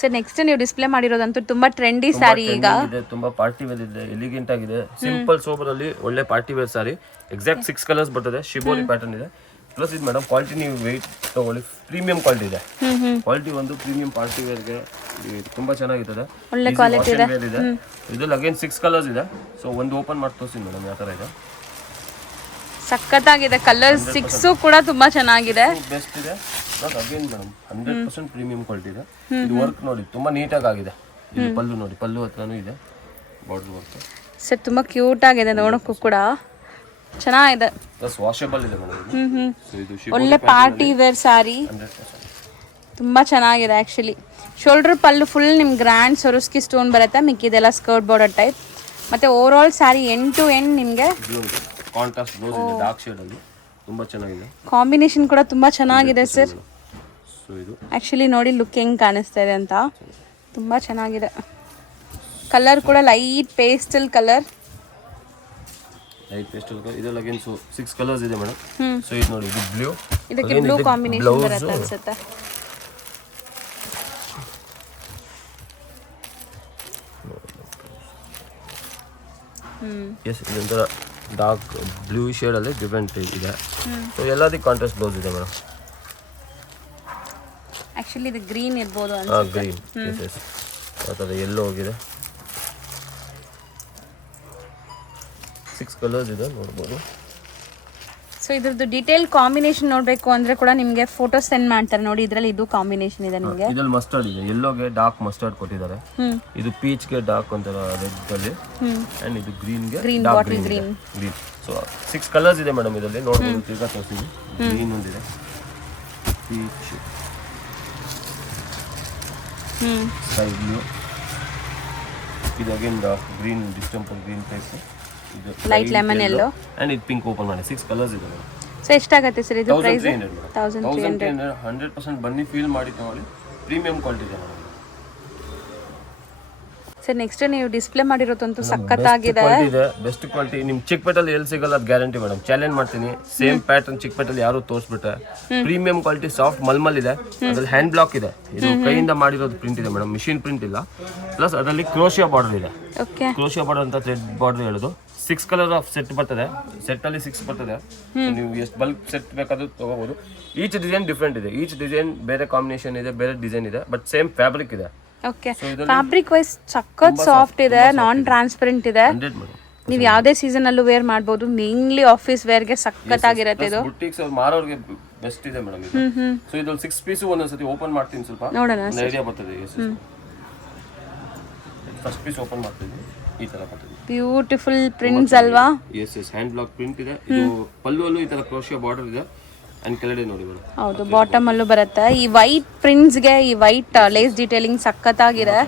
ಸರ್ ನೆಕ್ಸ್ಟ್ ನೀವು ಡಿಸ್ಪ್ಲೇ ಮಾಡಿರೋದಂತೂ ತುಂಬಾ ಟ್ರೆಂಡಿ ಸ್ಯಾರಿ. ಈಗ ತುಂಬಾ ಪಾರ್ಟಿ ವೇರ್ ಇದೆ, ಎಲಿಗೆಂಟ್ ಆಗಿದೆ, ಸಿಂಪಲ್ ಸೋಬರ್ ಅಲ್ಲಿ ಒಳ್ಳೆ ಪಾರ್ಟಿ ವೇರ್ ಸಾರಿ. ಎಕ್ಸಾಕ್ಟ್ 6 ಕಲರ್ಸ್ ಬರ್ತದೆ, ಶಿಬೋರಿ ಪ್ಯಾಟರ್ನ್ ಇದೆ. ಪ್ಲಸ್ ಇದು ಮೇಡಮ್ ಕ್ವಾಲಿಟಿ ನೀವು ವೆಯ್ಟ್ ತಗೊಳ್ಳಿ, ಪ್ರೀಮಿಯಂ ಕ್ವಾಲಿಟಿ ಇದೆ. ಕ್ವಾಲಿಟಿ ಒಂದು ಪ್ರೀಮಿಯಂ ಪಾರ್ಟಿ ವೇರ್ಗೆ ತುಂಬಾ ಚೆನ್ನಾಗಿರ್ತದೆ, ಒಳ್ಳೆ ಕ್ವಾಲಿಟಿ ಇದೆ. ಇದ್ರಲ್ಲಿ ಅಗೇನ್ 6 ಕಲರ್ಸ್ ಇದೆ. ಸೊ ಒಂದು ಓಪನ್ ಮಾಡಿ ತೋರಿಸಿ ಮೇಡಮ್ ಯಾವ ತರ ಇದೆ. ಸಖತ್ತಾಗಿದೆ ಕಲರ್. 6 ಕೂಡ ತುಂಬಾ ಚೆನ್ನಾಗಿದೆ, ಬೆಸ್ಟ್ ಇದೆ. Plus again madam 100% premium quality ಇದೆ. ಇದು ವರ್ಕ್ ನೋಡಿ ತುಂಬಾ ನೀಟಾಗಿ ಆಗಿದೆ. ಇದು ಪಲ್ಲು ನೋಡಿ, ಪಲ್ಲು ಹತ್ರನೂ ಇದೆ ಬಾರ್ಡರ್ ವರ್ಕ್. ಸರ್ ತುಂಬಾ ಕ್ಯೂಟ್ ಆಗಿದೆ ನೋಡೋಕ್ಕೂ ಕೂಡ ಚೆನ್ನಾಗಿದೆ. ಪ್ಲಸ್ ವಾಷಬಲ್ ಇದೆ ಮೇಡಮ್. ಸೊ ಇದು ಒಳ್ಳೆ ಪಾರ್ಟಿ ವೇರ್ ಸ್ಯಾರಿ, 100% ತುಂಬಾ ಚೆನ್ನಾಗಿದೆ ಆಕ್ಚುಲಿ. ಶೋಲ್ಡರ್ ಪಲ್ಲು ಫುಲ್ ನಿಮ್ ಗ್ರ್ಯಾಂಡ್ ಸೊರಸ್ಕಿ ಸ್ಟೋನ್ ಬರುತ್ತೆ, ಮಿಕ್ಕಿದೆಲ್ಲ ಸ್ಕರ್ಟ್ ಬಾರ್ಡರ್ ಟೈಪ್. ಮತ್ತೆ over all sari end to end ನಿಮಗೆ ಕಾಂಟ್ರಾಸ್ಟ್ ಬ್ಲೌಸ್ ಇದೆ, ಡಾರ್ಕ್ ಶೇಡ್ ಅಲ್ಲಿ ತುಂಬಾ ಚೆನ್ನಾಗಿದೆ. ಕಾಂಬಿನೇಷನ್ ಕೂಡ ತುಂಬಾ ಚೆನ್ನಾಗಿದೆ ಸರ್. ಸೊ ಇದು ಆಕ್ಚುಲಿ ನೋಡಿ ಲುಕ್ ಹೆಂಗ್ ಕಾಣಿಸ್ತಾ ಇದೆ ಅಂತ, ತುಂಬಾ ಚೆನ್ನಾಗಿದೆ. ಕಲರ್ ಕೂಡ light pastel colour. Light pastel colour. ಇದರಲ್ಲಿ ಅಗೇನ್ 6 ಕಲರ್ಸ್ ಇದೆ ಮೇಡಮ್. ಸೊ ಇದು ನೋಡಿ, ಇದು ಬ್ಲೂ, ಇದಕ್ಕೆ ಬ್ಲೂ ಕಾಂಬಿನೇಷನ್ ಬರುತ್ತೆ ಅನ್ಸುತ್ತೆ. ಎಸ್ ಇದೊಂಥರ ಡಾರ್ಕ್ ಬ್ಲೂ ಶೇಡ್ ಅಲ್ಲಿ ಡಿಫ್ರೆಂಟ್ ಇದೆ. ಸೊ ಎಲ್ಲದಕ್ಕೆ ಕಾಂಟ್ರಾಸ್ಟ್ ಬ್ಲೌಸ್ ಇದೆ ಮೇಡಮ್. ಆಕ್ಚುಲಿ ಇದು ಗ್ರೀನ್ ಇರ್ಬೋದು ಅನ್ಸುತ್ತೆ. ಗ್ರೀನ್, ಎಸ್ ಎಸ್ ಆ ಥರ ಎಲ್ಲೋ ಹೋಗಿದೆ. 6 ಕಲರ್ಸ್ ಇದೆ ನೋಡ್ಬೋದು. ಸೊ ಇದ್ರದ್ದು ಡೀಟೇಲ್ ಕಾಂಬಿನೇಷನ್ ನೋಡಬೇಕು ಅಂದ್ರೆ ಕೂಡ ನಿಮಗೆ ಫೋಟೋ ಸೆಂಡ್ ಮಾಡ್ತಾರೆ ನೋಡಿ. ಇದರಲ್ಲಿ ಇದು ಕಾಂಬಿನೇಷನ್ ಇದೆ ನಿಮಗೆ. ಇದರಲ್ಲಿ ಮಸ್ಟರ್ಡ್ ಇದೆ, ಯೆಲ್ಲೋಗೆ ಡಾರ್ಕ್ ಮಸ್ಟರ್ಡ್ ಕೊಟ್ಟಿದ್ದಾರೆ. ಇದು ಪೀಚ್ ಗೆ ಡಾರ್ಕ್ ಒಂಥರ ರೆಡ್ ಅಲ್ಲಿ, ಅಂಡ್ ಇದು ಗ್ರೀನ್ ಗೆ ಡಾರ್ಕ್ ಗ್ರೀನ್. ಸೊ 6 ಕಲರ್ಸ್ ಇದೆ ಮೇಡಮ್ ಇದರಲ್ಲಿ ನೋಡಬಹುದು. ತಿರ್ಗಾ ತೋರಿಸ್ತೀನಿ. ಗ್ರೀನ್ ಒಂದಿದೆ, ಪೀಚ್, ಸ್ಕೈ ಬ್ಲೂ, ಇದು again dark green, distemper green type, ಇದು ಲೈಟ್ ಲೆಮನ್ ಎಲ್ಲೋ, ಅಂಡ್ ಇದು ಪಿಂಕ್. ಓಪನ್ ಮಾಡಿ 6 ಕಲರ್ಸ್ ಇದೆ ಮೇಡಮ್. ಸೊ ಎಷ್ಟಾಗುತ್ತೆ ಸರ್ ಇದು ಪ್ರೈಸ್? 1300. 100% ಬನ್ನಿ ಫೀಲ್ ಮಾಡಿ ತಗೊಳ್ಳಿ, ಪ್ರೀಮಿಯಂ ಕ್ವಾಲಿಟಿ ಇದೆ ಮೇಡಮ್. ಸರ್ ನೆಕ್ಸ್ಟ್ ನೀವು ಡಿಸ್ಪ್ಲೇ ಮಾಡಿರೋದಂತೂ ಸಖತ್ತಾಗಿದೆ. ಬೆಸ್ಟ್ ಕ್ವಾಲಿಟಿ ನಿಮ್ ಚಿಕ್ಕಪೇಟಲ್ಲಿ ಎಲ್ಲಿ ಸಿಗಲ್ಲ ಅದು ಗ್ಯಾರಂಟಿ ಮೇಡಮ್. ಚಾಲೆಂಜ್ ಮಾಡ್ತೀನಿ. ಸೇಮ್ ಪ್ಯಾಟರ್ನ್ ಚಿಕ್ಕಪೇಟಲ್ಲಿ ಯಾರು ತೋರಿಸ್ಬಿಟ್ರೆ ಪ್ರೀಮಿಯಂ ಕ್ವಾಲಿಟಿ, ಸಾಫ್ಟ್ ಮಲ್ಮಲ್ ಇದೆ. ಅದ್ರಲ್ಲಿ ಹ್ಯಾಂಡ್ ಬ್ಲಾಕ್ ಇದೆ, ಇದು ಕೈಯಿಂದ ಮಾಡಿರೋದು ಪ್ರಿಂಟ್ ಇದೆ ಮೇಡಮ್, ಮಿಷಿನ್ ಪ್ರಿಂಟ್ ಇಲ್ಲ. ಪ್ಲಸ್ ಅದರಲ್ಲಿ ಕ್ರೋಶಿಯಾ ಬಾರ್ಡರ್ ಇದೆ. ಕ್ರೋಶಿಯಾ ಬಾರ್ಡರ್ ಅಂತ ಥ್ರೆಡ್ ಬಾರ್ಡರ್ ಹೇಳೋದು. 6 ಕಲರ್ ಆಫ್ ಸೆಟ್ ಬರ್ತದೆ, ಸೆಟ್ ಅಲ್ಲಿ 6 ಬರ್ತದೆ. ನೀವು ಎಷ್ಟು ಬಲ್ಕ್ ಸೆಟ್ ಬೇಕಾದ್ರೂ ತಗೋಬಹುದು. ಈಚ್ ಡಿಸೈನ್ ಡಿಫ್ರೆಂಟ್ ಇದೆ, ಈಚ್ ಡಿಸೈನ್ ಬೇರೆ ಕಾಂಬಿನೇಷನ್ ಇದೆ, ಬೇರೆ ಡಿಸೈನ್ ಇದೆ, ಬಟ್ ಸೇಮ್ ಫ್ಯಾಬ್ರಿಕ್ ಇದೆ. ಓಕೆ, ಫ್ಯಾಬ್ರಿಕ್ ವೈಸ್ ಸಖತ್ ಸಾಫ್ಟ್ ಇದೆ, ನಾನ್ ಟ್ರಾನ್ಸ್ಪರೆಂಟ್ ಇದೆ. ನೀವು ಯಾವುದೇ ಸೀಸನ್ ಅಲ್ಲೂ ವೇರ್ ಮಾಡಬಹುದು. ಮೇನ್ಲಿ ಆಫೀಸ್ ವೇರ್ ಗೆ ಸಖತ್ ಆಗಿರುತ್ತೆ ಇದು. ಬುಟಿಕ್ಸ್ ಅವ್ರು ಮಾರೋರಿಗೆ ಬೆಸ್ಟ್ ಇದೆ ಮೇಡಮ್ ಇದು. ಸೊ ಇದು 6 ಪೀಸ್ ಒಂದೊಂದ್ಸತಿ ಓಪನ್ ಮಾಡ್ತೀನಿ, ಸ್ವಲ್ಪ ನೋಡೋಣ ಐಡಿಯಾ ಬರ್ತದೆ. ಫಸ್ಟ್ ಪೀಸ್ ಓಪನ್ ಮಾಡ್ತೀನಿ, ಈ ತರ ಬರ್ತದೆ. ಬ್ಯೂಟಿಫುಲ್ ಪ್ರಿಂಟ್ಸ್ ಅಲ್ವಾ? Yes yes, hand block print ಇದೆ. ಇದು ಪಲ್ಲು ಅಲ್ಲೂ ಈ ತರ ಕ್ರೋಶಿಯಾ ಬಾರ್ಡರ್ ಇದೆ, ಅಂಡ್ ಕೆಳಗಡೆ ನೋಡಿ ಮೇಡಮ್. ಹೌದು, ಬಾಟಮ್ ಅಲ್ಲೂ ಬರುತ್ತೆ. ಈ ವೈಟ್ ಪ್ರಿಂಟ್ಸ್ ಗೆ ಈ ವೈಟ್ ಲೇಸ್ ಡೀಟೇಲಿಂಗ್ ಸಖತ್ತಾಗಿದೆ.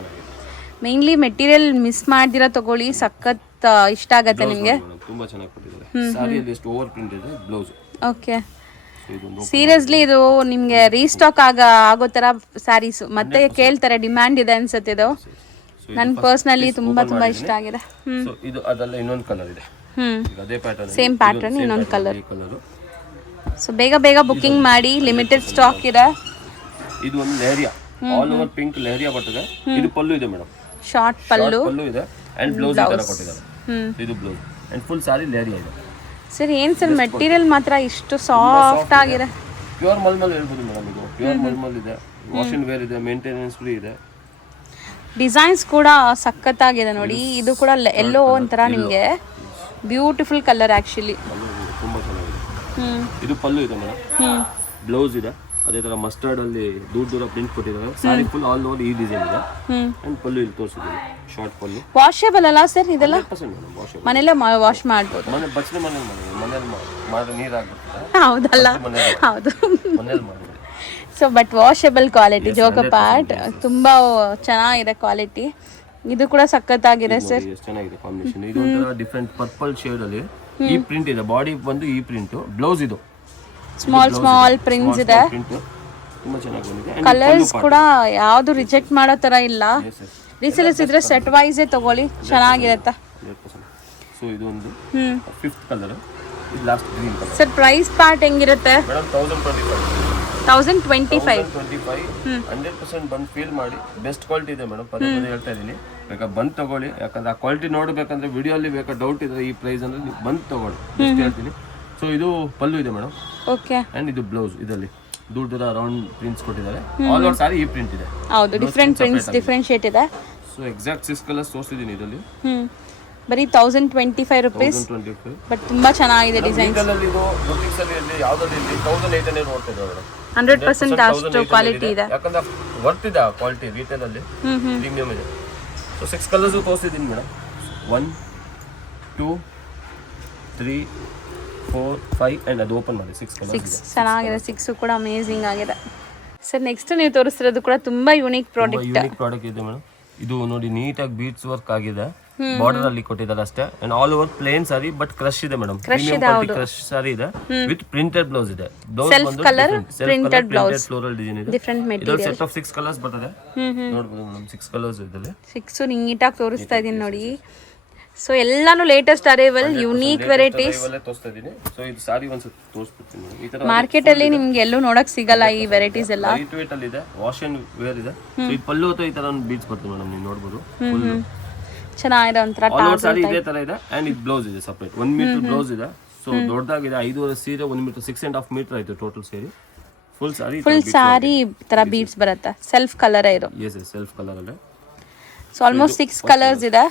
ಮೇನ್ಲಿ ಮೆಟೀರಿಯಲ್ ಮಿಸ್ ಮಾಡ್ದಿರಾ ತಗೊಳ್ಳಿ, ಸಖತ್ ಇಷ್ಟ ಆಗತ್ತೆ ನಿಮಗೆ. ತುಂಬಾ ಚೆನ್ನಾಗಿ ಕೊಟ್ಟಿದ್ದಾರೆ. ಸಾರಿಯಲ್ಲಿ ಎಷ್ಟು ಓವರ್ ಪ್ರಿಂಟ್ ಇದೆ ಬ್ಲೌಸ್. ಓಕೆ, ಸೀರಿಯಸ್ಲಿ ಇದು ನಿಮ್ಗೆ ರೀಸ್ಟಾಕ್ ಆಗೋ ತರ ಸ್ಯಾರೀಸ್ ಮತ್ತೆ ಕೇಳ್ತಾರೆ, ಡಿಮ್ಯಾಂಡ್ ಇದೆ ಅನ್ಸುತ್ತೆ ಇದು. ನನ್ ಪರ್ಸನಲಿ ತುಂಬಾ ತುಂಬಾ ಇಷ್ಟ ಆಗಿದೆ. ಸೊ ಇದು ಅದಲ್ಲ ಇನ್ನೊಂದು ಕಲರ್ ಇದೆ, ಅದೇ ಪ್ಯಾಟರ್ನ್, ಸೇಮ್ ಪ್ಯಾಟರ್ನ್ ಇನ್ನೊಂದು ಕಲರ್. ಸೊ ಬೇಗ ಬೇಗ ಬುಕಿಂಗ್ ಮಾಡಿ, ಲಿಮಿಟೆಡ್ ಸ್ಟಾಕ್ ಇದೆ. ಇದು ಒಂದು leheriya, all over pink leheriya ಬರ್ತದೆ. ಇದು ಪಲ್ಲು ಇದೆ ಮೇಡಮ್, ಶಾರ್ಟ್ ಪಲ್ಲು ಇದೆ, ಅಂಡ್ ಬ್ಲೌಸ್ ಈ ತರ ಕೊಟ್ಟಿದ್ದಾರೆ. ಇದು ಬ್ಲೌಸ್ ಅಂಡ್ ಫುಲ್ ಸಾರಿ ಲೆಹರಿಯಾ ಇದೆ. ಸರ್ ಏನ್ ಸರ್ ಮೆಟೀರಿಯಲ್ ಮಾತ್ರ ಇಷ್ಟು ಸಾಫ್ಟ್ ಆಗಿದೆ. ಪ್ಯೂರ್ ಮಲ್ಮಲ್ ಹೇಳ್ಬೋದು ಮೇಡಮ್. ಇದು ಪ್ಯೂರ್ ಮಲ್ಮಲ್ ಇದೆ, ವಾಶ್ ಅಂಡ್ ವೇರ್ ಇದೆ, ಮೇಂಟೆನೆನ್ಸ್ ಫ್ರೀ ಇದೆ. ಡಿಸೈನ್ಸ್ ಕೂಡ ಸಖತ್ತಾಗಿದೆ ನೋಡಿ. ಇದು ಕೂಡ ಎಲ್ಲೋ ಒಂಥರ ನಿಮಗೆ ಬ್ಯೂಟಿಫುಲ್ ಕಲರ್ ಆಕ್ಚುಲಿ, ತುಂಬಾ ಚೆನ್ನಾಗಿದೆ. ಇದು ಪಲ್ಲು ಇದೆ ಮೇಡಮ್, ಬ್ಲೌಸ್ ಇದೆ ಅದೇ ತರ ಮಸ್ಟರ್ಡ್ ಅಲ್ಲಿ ದೂರ ಪ್ರಿಂಟ್ ಕೊಟ್ಟಿದ್ದಾರೆ. ಸಾರಿ ಫುಲ್ ಆಲ್ ಓವರ್ ಈ ಡಿಸೈನ್ ಇದೆ, ಅಂಡ್ ಪಲ್ಲು ಇಲ್ಲಿ ತೋರಿಸಿದ್ದೀನಿ, ಶಾರ್ಟ್ ಪಲ್ಲು. ವಾಷೇಬಲ್ ಅಲ್ಲ ಸರ್ ಇದೆಲ್ಲ? 100% ವಾಷೇಬಲ್, ಮನೆಯಲ್ಲೇ ವಾಶ್ ಮಾಡ್ಬೋದು. ಮನೆ ಬಚ್ಚನೆ ಮನೇಲಿ ಮಾಡಿದ್ರೆ ನೀರು ಆಗ್ಬಿಡ್ತದೆ. ಹೌದಲ್ಲ? ಹೌದು, ಮನೇಲಿ ಮಾಡಿ. So but washable quality, Jog part ತುಂಬಾ ಚೆನ್ನಾಗಿದೆ ಕ್ವಾಲಿಟಿ. ಇದು ಕೂಡ ಸಖತ್ತಾಗಿದೆ ಸರ್, ಚೆನ್ನಾಗಿದೆ ಕಾಂಬಿನೇಷನ್. ಇದು ಒಂಥರ ಡಿಫರೆಂಟ್ ಪರ್ಪಲ್ ಶೇಡ್ ಅಲ್ಲಿ ಈ ಪ್ರಿಂಟ್ ಇದೆ. ಬಾಡಿ ಬಂದು ಈ ಪ್ರಿಂಟ್, ಬ್ಲೌಸ್ ಇದು ಸ್ಮಾಲ್ ಪ್ರಿಂಟ್ಸ್ ಇದೆ. ತುಂಬಾ ಚೆನ್ನಾಗಿ ಬಂದಿದೆ. ಕಲರ್ಸ್ ಕೂಡ ಯಾವುದು ರಿಜೆಕ್ಟ್ ಮಾಡೋ ತರ ಇಲ್ಲ. ರೀಸೇಲರ್ಸ್ ಇದ್ರೆ ಸೆಟ್ ವೈಸೇ ತಗೊಳ್ಳಿ, ಚೆನ್ನಾಗಿರುತ್ತೆ. ಸೊ ಇದು ಒಂದು 5th ಕಲರ್, ಇದು last green colour. Sir price part ಹೆಂಗಿರುತ್ತೆ? ಮೇಡಮ್ 1025 100% ಬಂದು ಫೀಲ್ ಮಾಡಿ. ಬೆಸ್ಟ್ ಕ್ವಾಲಿಟಿ ಇದೆ ಮೇಡಮ್, ಪದೇ ಪದೇ ಹೇಳ್ತಾ ಇದ್ದೀನಿ. ಬೇಕಾ ಬಂದು ತಗೊಳ್ಳಿ, ಯಾಕಂದ್ರೆ ಆ ಕ್ವಾಲಿಟಿ ನೋಡ್ಬೇಕಂದ್ರೆ ವಿಡಿಯೋಲಿ ಬೇಕಾ ಡೌಟ್ ಇದ್ರೆ ಈ ಪ್ರೈಸ್ ಅಂದ್ರೆ ನೀವು ಬಂದು ತಗೊಳ್ಳಿ, ಬೆಸ್ಟ್ ಹೇಳ್ತೀನಿ. ಸೊ ಇದು ಪಲ್ಲು ಇದೆ ಮೇಡಮ್. ಓಕೆ. ಅಂಡ್ ಇದು ಬ್ಲೌಸ್, ಇದರಲ್ಲಿ ದೂರ ರೌಂಡ್ ಪ್ರಿಂಟ್ಸ್ ಕೊಟ್ಟಿದ್ದಾರೆ. ಆಲ್ ಓವರ್ ಸಾರಿ ಈ ಪ್ರಿಂಟ್ ಇದೆ. ಹೌದು, ಡಿಫ್ರೆಂಟ್ ಪ್ರಿಂಟ್ಸ್ ಡಿಫ್ರೆನ್ಶಿಯೇಟ್ ಇದೆ. ಸೊ ಎಕ್ಸಾಕ್ಟ್ 6 ಕಲರ್ಸ್ ತೋರಿಸಿದ್ದೀನಿ ಇದರಲ್ಲಿ. ಬರೀ 1025 ರೂಪೀಸ್, ಬಟ್ ತುಂಬಾ ಚೆನ್ನಾಗಿದೆ ಡಿಸೈನ್ಸ್. ಇದರಲ್ಲಿ ಇದು ಬುಟಿಕ್ಸ್ ಅಲ್ಲಿ ಇರಲಿ ಯಾವುದರಲ್ಲಿ ಇರಲಿ 1800 ನೋಡ್ತಿದೆ ಮೇಡಮ್. 100% ಅಷ್ಟು ಕ್ವಾಲಿಟಿ ಇದೆ, ಯಾಕಂದ್ರೆ ವರ್ತ್ ಇದೆ ಆ ಕ್ವಾಲಿಟಿ. ರಿಟೇಲ್ ಅಲ್ಲಿ ಪ್ರೀಮಿಯಂ ಇದೆ. ಸೊ 6 ಕಲರ್ಸ್ ತೋರಿಸಿದ್ದೀನಿ ಮೇಡಮ್. 1 2 3 4 5 ಅಂಡ್ ಅದು ಓಪನ್ ಮಾಡಿ 6 ಕಲರ್ಸ್ ಇದೆ. ಚೆನ್ನಾಗಿದೆ. 6 ಕೂಡ ಅಮೇಜಿಂಗ್ ಆಗಿದೆ. ಸರ್ ನೆಕ್ಸ್ಟ್ ನೀವು ತೋರಿಸ್ತಿರೋದು ಕೂಡ ತುಂಬಾ ಯೂನಿಕ್ ಪ್ರಾಡಕ್ಟ್ ಇದೆ ಮೇಡಮ್. ಇದು ನೋಡಿ ನೀಟಾಗಿ ಬೀಟ್ಸ್ ವರ್ಕ್ ಆಗಿದೆ, ಬಾರ್ಡರ್ ಅಲ್ಲಿ ಕೊಟ್ಟಿದ್ದಾರೆ ಅಷ್ಟೇ. And all over plain sari, but crush ಇದೆ madam. Premium quality crush sari ಇದೆ ವಿತ್ ಪ್ರಿಂಟೆಡ್ ಬ್ಲೌಸ್ ಇದೆ. Self colour printed blouse, floral design ಇದೆ. Different material. Set of 6 colours ಬರ್ತದೆ, ನೋಡಬಹುದು ಮೇಡಮ್. 6 ಕಲರ್ಸ್ ಇದೆ. 6 ನೀಟಾಗಿ ತೋರಿಸ್ತಾ ಇದೀನಿ ನೋಡಿ. ಸೊ ಎಲ್ಲಾನು ಲೇಟೆಸ್ಟ್ ಅರೈವಲ್, ಯೂನಿಕ್ ವೆರೈಟೀಸ್ ತೋರಿಸ್ತಾ ಇದೀನಿ. ಸೊ ಇದು ಸಾರಿ ಒಂದ್ಸತಿ ತೋರಿಸ್ಬಿಡ್ತೀನಿ ಮೇಡಮ್. ಈ ತರ ಮಾರ್ಕೆಟ್ ಅಲ್ಲಿ ನಿಮ್ಗೆ ಎಲ್ಲೂ ನೋಡಕ್ ಸಿಗಲ್ಲ ಈ ವೆರೈಟೀಸ್ ಎಲ್ಲ. ಲೈಟ್ ವೇಟ್ ಅಲ್ಲಿ ಇದೆ, ವಾಶ್ ಅಂಡ್ ವೇರ್ ಇದೆ. ಸೊ ಈ ಪಲ್ಲು ಅಥವಾ ಈ ತರ ಒಂದು ಬೀಡ್ಸ್ ಬರ್ತದೆ ಮೇಡಮ್, ನೀವು ನೋಡಬಹುದು. ಚೆನ್ನಾಗಿದೆ, ಒಂಥರ ಸಾರಿ ಇದೇ ತರ ಇದೆ. ಅಂಡ್ ಇದು ಬ್ಲೌಸ್ ಇದೆ ಸಪರೇಟ್, 1 ಮೀಟರ್ ಬ್ಲೌಸ್ ಇದೆ. ಸೊ ದೊಡ್ಡದಾಗಿದೆ, 5.5 ಸೀರೆ 1 ಮೀಟರ್ 6.5 ಮೀಟರ್ ಆಯ್ತು ಟೋಟಲ್ ಸೇರಿ. ಫುಲ್ ಸಾರಿ ತರ ಬೀಡ್ಸ್ ಬರುತ್ತೆ, ಸೆಲ್ಫ್ ಕಲರ್ ಇರೋ. ಎಸ್ ಸೆಲ್ಫ್ ಕಲರ್ ಅಲ್ಲೇ. ಸೊ ಆಲ್ಮೋಸ್ಟ್ 6 ಕಲರ್ಸ್ ಇದೆ.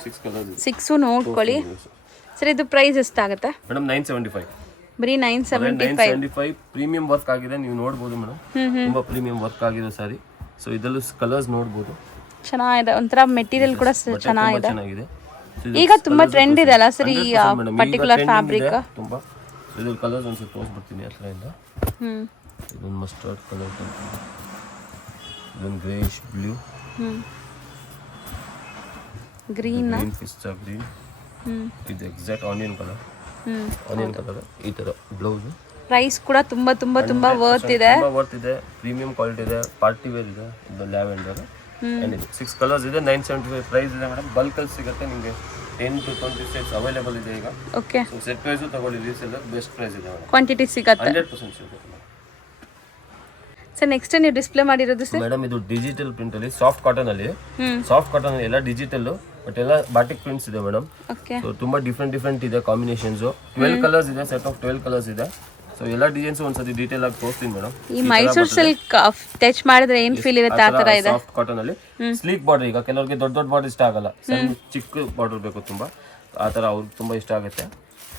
6 ನೋಡ್ಕೊಳ್ಳಿ. ಸರ್ ಇದು ಪ್ರೈಸ್ ಎಷ್ಟಾಗುತ್ತೆ ಮೇಡಮ್? 975. ಬರೀ 975. ಪ್ರೀಮಿಯಂ ವರ್ಕ್ ಆಗಿದೆ, ನೀವು ನೋಡಬಹುದು ಮೇಡಮ್. ತುಂಬಾ ಪ್ರೀಮಿಯಂ ವರ್ಕ್ ಆಗಿದೆ ಸಾರಿ. ಸೊ ಇದರಲ್ಲೂ ಕಲರ್ಸ್ ನೋಡಬಹುದು. ಚೆನ್ನಾಗಿದೆ, ಒಂಥರ ಮೆಟೀರಿಯಲ್ ಕೂಡ ಚೆನ್ನಾಗಿದೆ. ಈಗ ತುಂಬಾ ಟ್ರೆಂಡ್ ಇದೆ ಅಲ್ಲ ಸರ್ ಈ ಪರ್ಟಿಕ್ಯುಲರ್ ಫ್ಯಾಬ್ರಿಕ್. ತುಂಬಾ ಇದು ಕಲರ್ಸ್ ಒಂದ್ಸಲ ತೋರಿಸ್ಬಿಡ್ತೀನಿ ಹತ್ರದಿಂದ. ಇದೊಂದು ಮಸ್ಟರ್ಡ್ ಕಲರ್, ಇದೊಂದು ಗ್ರೇಶ್ ಬ್ಲೂ, ಗ್ರೀನ್ ಪಿಸ್ತಾ ಗ್ರೀನ್, ಇದು ಎಕ್ಸಾಕ್ಟ್ ಆನಿಯನ್ ಕಲರ್. ಈ ತರ ಬ್ಲೌಸ್. ಪ್ರೈಸ್ ಕೂಡ ತುಂಬಾ ತುಂಬಾ ತುಂಬಾ ವರ್ತ್ ಇದೆ. ಪ್ರೀಮಿಯಂ ಕ್ವಾಲಿಟಿ ಇದೆ, ಪಾರ್ಟಿ ವೇರ್ ಇದೆ. ಇದು ಲ್ಯಾವೆಂಡರ್. 6 ಕಲರ್ಸ್ ಇದೆ, 975 ಪ್ರೈಸ್ ಇದೆ ಮೇಡಮ್. ಬಲ್ಕ್ ಅಲ್ಲಿ ಸಿಗುತ್ತೆ ನಿಮಗೆ. 10 to 20 ಸೆಟ್ಸ್ ಅವೈಲೇಬಲ್ ಇದೆ ಈಗ. ಓಕೆ. ಸೊ ಸೆಟ್ ಪ್ರೈಸ್ ತಗೊಳ್ಳಿ, ರೀಸೆಲ್ಲರ್ ಬೆಸ್ಟ್ ಪ್ರೈಸ್ ಇದೆ ಮೇಡಮ್. ಕ್ವಾಂಟಿಟಿ ಸಿಗುತ್ತೆ, 100% ಸಿಗುತ್ತೆ. ಸರ್ ನೆಕ್ಸ್ಟ್ ನೀವು ಡಿಸ್ಪ್ಲೇ ಮಾಡಿರೋದು ಸರ್ ಮೇಡಮ್, ಇದು ಡಿಜಿಟಲ್ ಪ್ರಿಂಟ್ ಅಲ್ಲಿ ಸಾಫ್ಟ್ ಕಾಟನ್ ಅಲ್ಲಿ. ಸಾಫ್ಟ್ ಕಾಟನ್ ಅಲ್ಲಿ ಎಲ್ಲ ಡಿಜಿಟಲ್, ಬಟ್ ಎಲ್ಲ ಬಾಟಿಕ್ ಪ್ರಿಂಟ್ಸ್ ಇದೆ ಮೇಡಮ್. ಓಕೆ. ಸೊ ತುಂಬಾ ಡಿಫ್ರೆಂಟ್ ಇದೆ ಕಾಂಬಿನೇಷನ್ಸ್. 12 ಕಲರ್ಸ್ ಇದೆ, ಸೆಟ್ ಆಫ್ 12 ಕಲರ್ಸ್ ಇದೆ. ಸೊ ಎಲ್ಲ ಡಿಸೈನ್ಸ್ ಒಂದ್ಸತಿ ಡೀಟೇಲ್ ಆಗಿ ತೋರಿಸ್ತೀನಿ ಮೇಡಮ್. ಈ ಮೈಸೂರು ಸಿಲ್ಕ್ ಟಚ್ ಮಾಡಿದ್ರೆ ಏನ್ ಫೀಲ್ ಇರುತ್ತೆ ಆ ತರ ಇದೆ. ಸಾಫ್ಟ್ ಕಾಟನ್ ಅಲ್ಲಿ ಸ್ಲೀಕ್ ಬಾರ್ಡರ್. ಈಗ ಕೆಲವರಿಗೆ ದೊಡ್ಡ ಬಾರ್ಡರ್ ಇಷ್ಟ ಆಗಲ್ಲ, ಸಣ್ಣ ಚಿಕ್ಕ ಬಾರ್ಡರ್ ಬೇಕು ತುಂಬಾ, ಆ ತರ ಅವ್ರಿಗೆ ತುಂಬಾ ಇಷ್ಟ ಆಗುತ್ತೆ.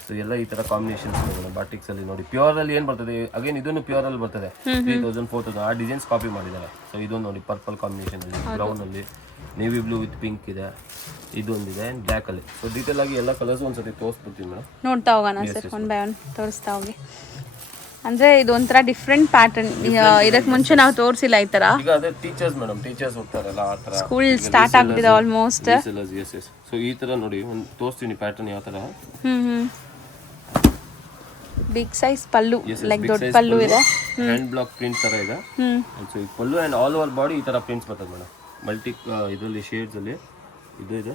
ಸೊ ಎಲ್ಲ ಈ ತರ ಕಾಂಬಿನೇಷನ್ಸ್ ಇದೆ ಬಾಟಿಕ್ಸ್ ಅಲ್ಲಿ. ನೋಡಿ ಪ್ಯೂರ್ ಅಲ್ಲಿ ಏನ್ ಬರ್ತದೆ, ಅಗೇನ್ ಇದನ್ನು ಪ್ಯೂರ್ ಅಲ್ಲಿ ಬರ್ತದೆ. 3000 4000 ಆ ಡಿಸೈನ್ಸ್ ಕಾಪಿ ಮಾಡಿದ್ದಾರೆ. ಸೊ ಇದೊಂದು ನೋಡಿ ಪರ್ಪಲ್ ಕಾಂಬಿನೇಷನ್ ಅಲ್ಲಿ, ಬ್ರೌನ್ ಅಲ್ಲಿ, ನೇವಿ ಬ್ಲೂ ವಿತ್ ಪಿಂಕ್ ಇದೆ. ಇದೊಂದಿದೆ ಬ್ಲ್ಯಾಕ್ ಅಲ್ಲಿ. ಸೊ ಡೀಟೇಲ್ ಆಗಿ ಎಲ್ಲ ಕಲರ್ಸ್ ಒಂದ್ಸತಿ ತೋರಿಸ್ಬಿಡ್ತೀನಿ ಮೇಡಮ್. ನೋಡ್ತಾ ಹೋಗೋಣ ಸರ್, ಒನ್ ಬೈ ಒನ್ ತೋರಿಸ್ತಾ ಹೋಗಿ. ಅಂದ್ರೆ ಇದು ಒಂಥರ ಡಿಫ್ರೆಂಟ್ ಪ್ಯಾಟರ್ನ್. ಇದಕ್ಕೆ ಮುಂಚೆ ನಾವು ತೋರಿಸಿಲ್ಲ ಈ ತರ. ಈಗ ಅದೇ ಟೀಚರ್ಸ್ ಮೇಡಮ್, ಟೀಚರ್ಸ್ ಹೋಗ್ತಾರಲ್ಲ ಆ ತರ. ಸ್ಕೂಲ್ ಸ್ಟಾರ್ಟ್ ಆಗ್ಬಿಟ್ಟಿದೆ ಆಲ್ಮೋಸ್ಟ್. ಸೊ ಈ ತರ ನೋಡಿ ಒಂದು ತೋರಿಸ್ತೀನಿ ಪ್ಯಾಟರ್ನ್ ಯಾವ ತರ. ಬಿಗ್ ಸೈಜ್ ಪಲ್ಲು, ಲೈಕ್ ದೊಡ್ಡ ಪಲ್ಲು ಇದೆ. ಹ್ಯಾಂಡ್ ಬ್ಲಾಕ್ ಪ್ರಿಂಟ್ ತರ ಇದೆ. ಸೊ ಈ ಪಲ್ಲು ಅಂಡ್ ಆಲ್ ಓವರ್ ಬಾಡಿ ಈ ತರ ಪ್ರಿಂಟ್ಸ್ ಬರ್ತದೆ ಮೇಡಮ್. ಮಲ್ಟಿ ಇದರಲ್ಲಿ ಶೇಡ್ಸ್ ಅಲ್ಲಿ ಇದು ಇದೆ.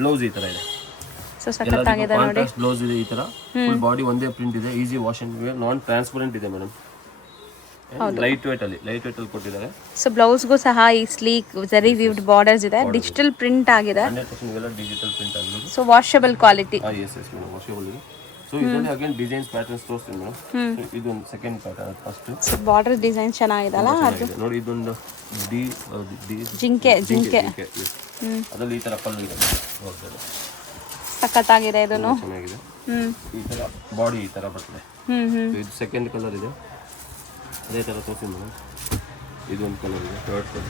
ಬ್ಲೌಸ್ ಈ ತರ ಇದೆ. ಸೊ ಸಖತ್ತಾಗಿದೆ ನೋಡಿ. ಬ್ಲೌಸ್ ಇದೆ ಈ ತರ, ಫುಲ್ ಬಾಡಿ ಒಂದೇ ಪ್ರಿಂಟ್ ಇದೆ. Easy wash and wear, non transparent ಇದೆ ಮೇಡಮ್. ಲೈಟ್ ವೇಟ್ ಅಲ್ಲಿ ಕೊಟ್ಟಿದ್ದಾರೆ. ಸೊ ಬ್ಲೌಸ್ಗೂ ಸಹ ಈ ಸ್ಲೀಕ್ ಜರಿ ವೀವ್ಡ್ ಬಾರ್ಡರ್ಸ್ ಇದೆ, ಡಿಜಿಟಲ್ ಪ್ರಿಂಟ್ ಆಗಿದೆ. 100% ಇವೆಲ್ಲ ಡಿಜಿಟಲ್ ಪ್ರಿಂಟ್ ಆಗಿದೆ. So washable quality. Yes madam, washable ಇದೆ. ಸೊ ಇದರಲ್ಲಿ ಅಗೇನ್ ಡಿಸೈನ್ಸ್ ಪ್ಯಾಟರ್ನ್ಸ್ ತೋರಿಸ್ತೀನಿ ಮೇಡಮ್. ಇದೊಂದು second pattern, first. So border design ಚೆನ್ನಾಗಿದಲ್ಲ ಅದು. ನೋಡಿ ಇದೊಂದು ಜಿಂಕೆ ಅದರಲ್ಲಿ ಈ ತರ ಪಲ್ಲು ಇದೆ, ಸಖತ್ತಾಗಿದೆ. ಇದನ್ನು ಚೆನ್ನಾಗಿದೆ. ಈ ತರ ಬಾಡಿ ಈ ತರ ಬರ್ತದೆ. ಇದು ಸೆಕೆಂಡ್ ಕಲರ್ ಇದೆ, ಅದೇ ತರ ತೋರಿಸಿ ಮೇಡಮ್. ಇದೊಂದು ಕಲರ್ ಇದೆ, third colour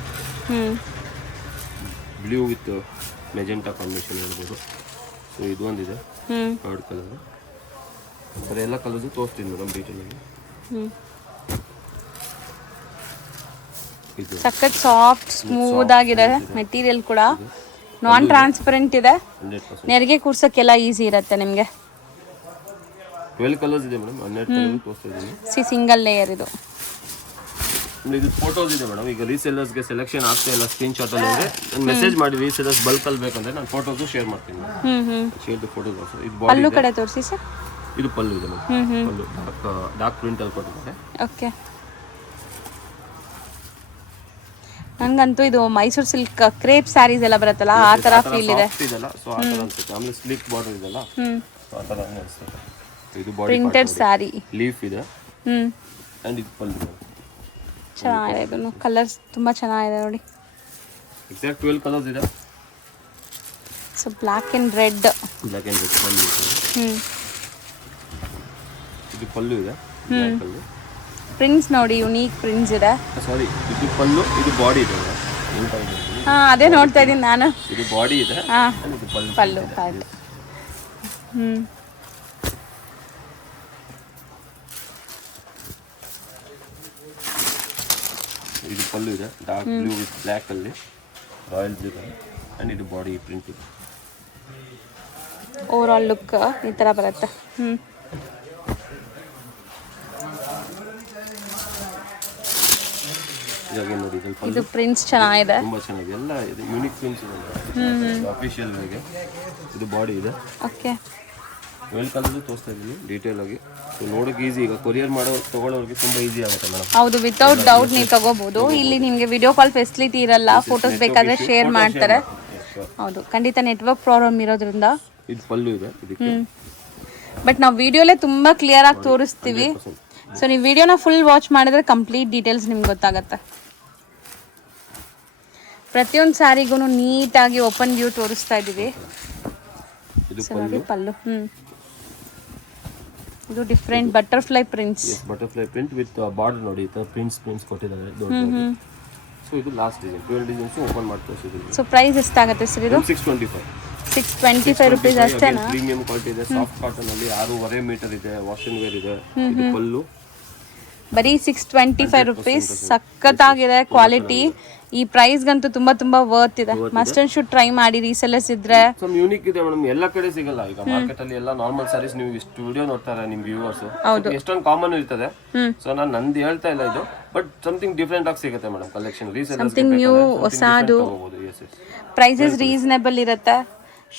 blue with magenta combination ಹೇಳ್ಬೋದು. ಸೊ ಇದೊಂದಿದೆ ಥರ್ಡ್ ಕಲರ್. ಅದರ ಎಲ್ಲ ಕಲರ್ಸು ತೋರಿಸ್ತೀನಿ ಮೇಡಮ್ ಡೀಟೇಲ್ ಆಗಿ. ಸಖತ್ ಸಾಫ್ಟ್ ಸ್ಮೂತ್ ಆಗಿದೆ ಮೆಟೀರಿಯಲ್ ಕೂಡ. ನಾನ್ ಟ್ರಾನ್ಸ್ಪರೆಂಟ್ ಇದೆ, ನೆರಿಗೆ ಕೂರ್ಸಕ್ಕೆಲ್ಲ ಈಸಿ ಇರುತ್ತೆ ನಿಮಗೆ. 12 ಕಲರ್ಸ್ ಇದೆ ಮೇಡಮ್, 12 ಕಲರ್ ತೋರಿಸ್ತಾ ಇದ್ದೀನಿ. ಸಿಂಗಲ್ ಲೇಯರ್ ಇದು. ಇದು ಫೋಟೋಸ್ ಇದೆ ಮೇಡಮ್. ಈಗ ರೀಸೆಲ್ಲರ್ಸ್ಗೆ ಸೆಲೆಕ್ಷನ್ ಆಗ್ತಾ ಇಲ್ಲ ಸ್ಕ್ರೀನ್ ಶಾಟ್ ಅಲ್ಲಿ ಅಂದ್ರೆ ನಾನು ಮೆಸೇಜ್ ಮಾಡಿ ರೀಸೆಲ್ಲರ್ಸ್ ಬಲ್ಕ್ ಅಲ್ಲಿ ಬೇಕಂದ್ರೆ ನಾನು ಫೋಟೋಸ್ ಶೇರ್ ಮಾಡ್ತೀನಿ. Share the photos also. ಇದು ಬಾಡಿ ಪಲ್ಲು ಕಡೆ ತೋರಿಸಿ ಸರ್. ಇದು ಪಲ್ಲು ಇದೆ ಮೇಡಮ್. ಪಲ್ಲು ಡಾರ್ಕ್ ಪ್ರಿಂಟ್ ಅಲ್ಲಿ ಕೊಟ್ಟಿದ್ದಾರೆ. ಓಕೆ. ನಂಗಂತೂ ಇದು ಮೈಸೂರು ಸಿಲ್ಕ್ ಕ್ರೇಪ್ ಸ್ಯಾರೀಸ್ ಎಲ್ಲ ಬರುತ್ತಲ್ಲ ಆ ತರ ಫೀಲ್ ಇದೆ. ಇದೆಲ್ಲ ಸೊ ಆ ತರ ಅನ್ಸುತ್ತೆ. ಆಮೇಲೆ ಸ್ಲಿಕ್ ಬಾರ್ಡರ್ ಇದೆಲ್ಲ ಸೊ ಆ ತರ ಅನ್ಸುತ್ತೆ. ಇದು ಬಾಡಿ ಪ್ರಿಂಟೆಡ್ ಸ್ಯಾರಿ ಲೀಫ್ ಇದೆ. ಅಂಡ್ ಇದು ಪಲ್ಲು ಚೆನ್ನಾಗಿದೆ. ಇದನ್ನು ಕಲರ್ಸ್ ತುಂಬಾ ಚೆನ್ನಾಗಿದೆ ನೋಡಿ. ಎಕ್ಸಾಕ್ಟ್ 12 ಕಲರ್ಸ್ ಇದೆ. So black and red. Black and red pallu. ಇದು ಪಲ್ಲು ಇದೆ. ಬ್ಲ್ಯಾಕ್ ಪಲ್ಲು. ಪ್ರಿಂಟ್ಸ್ ನೋಡಿ, ಯುನೀಕ್ ಪ್ರಿಂಟ್ಸ್ ಇದೆ. ಸಾರಿ, ಇದು ಪಲ್ಲು, ಇದು ಬಾಡಿ ಇದೆ. ಅದೇ ನೋಡ್ತಾ ಇದ್ದೀನಿ ನಾನು. ಇದು ಬಾಡಿ ಇದೆ. ಇದು ಪಲ್ಲು. ಪಲ್ಲು. ಇದು ಪಲ್ಲು ಇದೆ. ಡಾರ್ಕ್ ಬ್ಲೂ ವಿತ್ ಬ್ಲ್ಯಾಕ್ ಅಲ್ಲಿ ರಾಯಲ್ಸ್ ಇದೆ. ಅಂಡ್ ಇದು ಬಾಡಿ ಪ್ರಿಂಟ್ ಇದೆ. ಓವರ್ ಆಲ್ ಲುಕ್ ಈ ತರ ಬರುತ್ತೆ. ನೋಡಿ ಇದು ಪ್ರಿಂಟ್ಸ್ ಚೆನ್ನಾಗಿದೆ. ತುಂಬಾ ಚೆನ್ನಾಗಿದೆ. ಎಲ್ಲ ಇದು ಯೂನಿಕ್ ಪ್ರಿಂಟ್ಸ್ ಇದೆ. ಅಫಿಷಿಯಲ್ ವೇಗೆ ಇದು ಬಾಡಿ ಇದೆ. ಓಕೆ. 12 ಕಲರ್ಸ್ ತೋರಿಸ್ತಾ ಇದ್ದೀನಿ ಡೀಟೇಲ್ ಆಗಿ. ಸೊ ನೋಡೋಕೆ ಈಸಿ. ಈಗ ಕೊರಿಯರ್ ತಗೊಳ್ಳೋರಿಗೆ ತುಂಬಾ ಈಸಿ ಆಗುತ್ತೆ ಮೇಡಮ್. ಹೌದು, ವಿತೌಟ್ ಡೌಟ್ ನೀವು ತಗೋಬಹುದು. ಇಲ್ಲಿ ನಿಮಗೆ ವಿಡಿಯೋ ಕಾಲ್ ಫೆಸಿಲಿಟಿ ಇರಲ್ಲ. ಫೋಟೋಸ್ ಬೇಕಾದ್ರೆ ಶೇರ್ ಮಾಡ್ತಾರೆ. ಹೌದು, ಖಂಡಿತ ನೆಟ್ವರ್ಕ್ ಪ್ರಾಬ್ಲಮ್ ಇರೋದ್ರಿಂದ. ಇದು ಪಲ್ಲು ಇದೆ ಇದಕ್ಕೆ. ಬಟ್ ನಾವು ವಿಡಿಯೋಲೇ ತುಂಬಾ ಕ್ಲಿಯರ್ ಆಗಿ ತೋರಿಸ್ತೀವಿ. ಸೊ ನೀವು ವಿಡಿಯೋನ ಫುಲ್ ವಾಚ್ ಮಾಡಿದ್ರೆ ಕಂಪ್ಲೀಟ್ ಡೀಟೇಲ್ಸ್ ನಿಮ್ಗೆ ಗೊತ್ತಾಗುತ್ತೆ. ಪ್ರತಿಯೊಂದು ಸ್ಯಾರಿಗೂ ನೀಟಾಗಿ ಓಪನ್ ವ್ಯೂ ತೋರಿಸ್ತಾ ಇದ್ದೀವಿ. ಇದು ಪಲ್ಲು. ಇದು different butterfly prints. Butterfly print with border ನೋಡಿ. ಈ ತರ ಪ್ರಿಂಟ್ಸ್ ಕೊಟ್ಟಿದ್ದಾರೆ. ಸೊ ಇದು ಲಾಸ್ಟ್ ಡಿಸೈನ್. 12 ಡಿಸೈನ್ಸ್ ಓಪನ್ ಮಾಡಿ ತೋರಿಸಿದ್ದೀವಿ. ಸೊ ಪ್ರೈಸ್ ಎಷ್ಟಾಗುತ್ತೆ ಸರ್ ಇದು? 625 ರೂಪೀಸ್ ಅಷ್ಟೇನಾ? ಪ್ರೀಮಿಯಂ ಕ್ವಾಲಿಟಿ ಇದೆ. ಸಾಫ್ಟ್ ಕಾಟನ್ ಅಲ್ಲಿ 6.5 ಮೀಟರ್ ಇದೆ. ವಾಶ್ ಅಂಡ್ ವೇರ್ ಇದೆ. ಇದು ಪಲ್ಲು. ಬರೀ 625 ರೂಪೀಸ್. ಸಖತ್ತಾಗಿದೆ ಕ್ವಾಲಿಟಿ. ಈ ಪ್ರೈಸ್ಗಂತೂ ತುಂಬಾ ತುಂಬಾ ವರ್ತ್ ಇದೆ. ಮಸ್ಟ್ ಅಂಡ್ ಶುಡ್ ಟ್ರೈ ಮಾಡಿ. ರೀಸೆಲ್ಲರ್ಸ್ ಇದ್ರೆ ಸಮ್ ಯೂನಿಕ್ ಇದೆ ಮೇಡಮ್. ಎಲ್ಲ ಕಡೆ ಸಿಗಲ್ಲ. ಈಗ ಮಾರ್ಕೆಟ್ ಅಲ್ಲಿ ಎಲ್ಲ ನಾರ್ಮಲ್ ಸ್ಯಾರೀಸ್ ನೀವು ಇಷ್ಟು ವಿಡಿಯೋ ನೋಡ್ತಾರೆ ನಿಮ್ ವ್ಯೂವರ್ಸ್. ಎಷ್ಟೊಂದು ಕಾಮನ್ ಇರ್ತದೆ. ಸೊ ನಾನು ನಂದು ಹೇಳ್ತಾ ಇಲ್ಲ ಇದು. ಬಟ್ ಸಮಥಿಂಗ್ ಡಿಫ್ರೆಂಟ್ ಆಗಿ ಸಿಗುತ್ತೆ ಮೇಡಮ್ ಕಲೆಕ್ಷನ್. ಸಮಥಿಂಗ್ ನ್ಯೂ, ಹೊಸದು. ಪ್ರೈಸಸ್ ರೀಸನೇಬಲ್ ಇರುತ್ತೆ.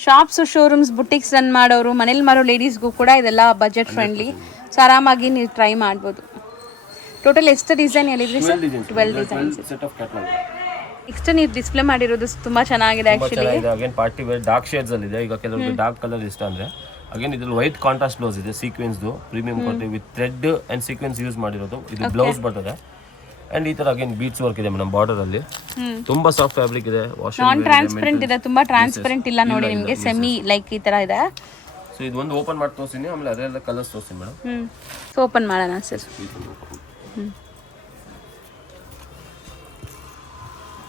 ಶಾಪ್ಸ್, ಶೋರೂಮ್ಸ್, ಬುಟಿಕ್ಸ್ ರನ್ ಮಾಡೋರು, ಮನೇಲಿ ಮಾರೋ ಲೇಡೀಸ್ಗೂ ಕೂಡ ಇದೆಲ್ಲ ಬಜೆಟ್ ಫ್ರೆಂಡ್ಲಿ. ಸೊ ಆರಾಮಾಗಿ ನೀವು ಟ್ರೈ ಮಾಡ್ಬೋದು. ಟೋಟಲ್ ಎಷ್ಟು ಡಿಸೈನ್ ಹೇಳಿದ್ರಿ ಸರ್? 12 ಡಿಸೈನ್ಸ್. ನೆಕ್ಸ್ಟ್ ನೀವು ಡಿಸ್ಪ್ಲೇ ಮಾಡಿರೋದು ತುಂಬಾ ಚೆನ್ನಾಗಿದೆ actually. Again party wear dark shades ಅಲ್ಲಿ ಇದೆ. ಈಗ ಕೆಲವರಿಗೆ ಡಾರ್ಕ್ ಕಲರ್ ಇಷ್ಟ ಅಂದ್ರೆ ಅಗೇನ್ ಇದ್ರಲ್ಲಿ ವೈಟ್ ಕಾಂಟ್ರಾಸ್ಟ್ ಬ್ಲೌಸ್ ಇದೆ. Sequence premium quality with thread and sequence use ಮಾಡಿರೋದು. ಇದು ಬ್ಲೌಸ್ ಬರ್ತದೆ. ಅಂಡ್ ಈ ತರ ಅಗೇನ್ ಬೀಟ್ಸ್ ವರ್ಕ್ ಇದೆ ಮೇಡಮ್ ಬಾರ್ಡರ್ ಅಲ್ಲಿ. ತುಂಬಾ ಸಾಫ್ಟ್ ಫ್ಯಾಬ್ರಿಕ್ ಇದೆ. ನಾನ್ ಟ್ರಾನ್ಸ್ಪರೆಂಟ್ ಇದೆ. ತುಂಬಾ ಟ್ರಾನ್ಸ್ಪರೆಂಟ್ ಇಲ್ಲ ನೋಡಿ ನಿಮಗೆ. ಸೆಮಿ ಲೈಕ್ ಈ ತರ ಇದೆ. ಸೊ ಇದು ಒಂದು ಓಪನ್ ಮಾಡಿ ತೋರಿಸ್ತೀನಿ. ಆಮೇಲೆ ಅದೆಲ್ಲ ಕಲರ್ಸ್ ತೋರಿಸ್ತೀನಿ ಮೇಡಮ್. ಸೊ ಓಪನ್ ಮಾಡೋಣ ಸರ್.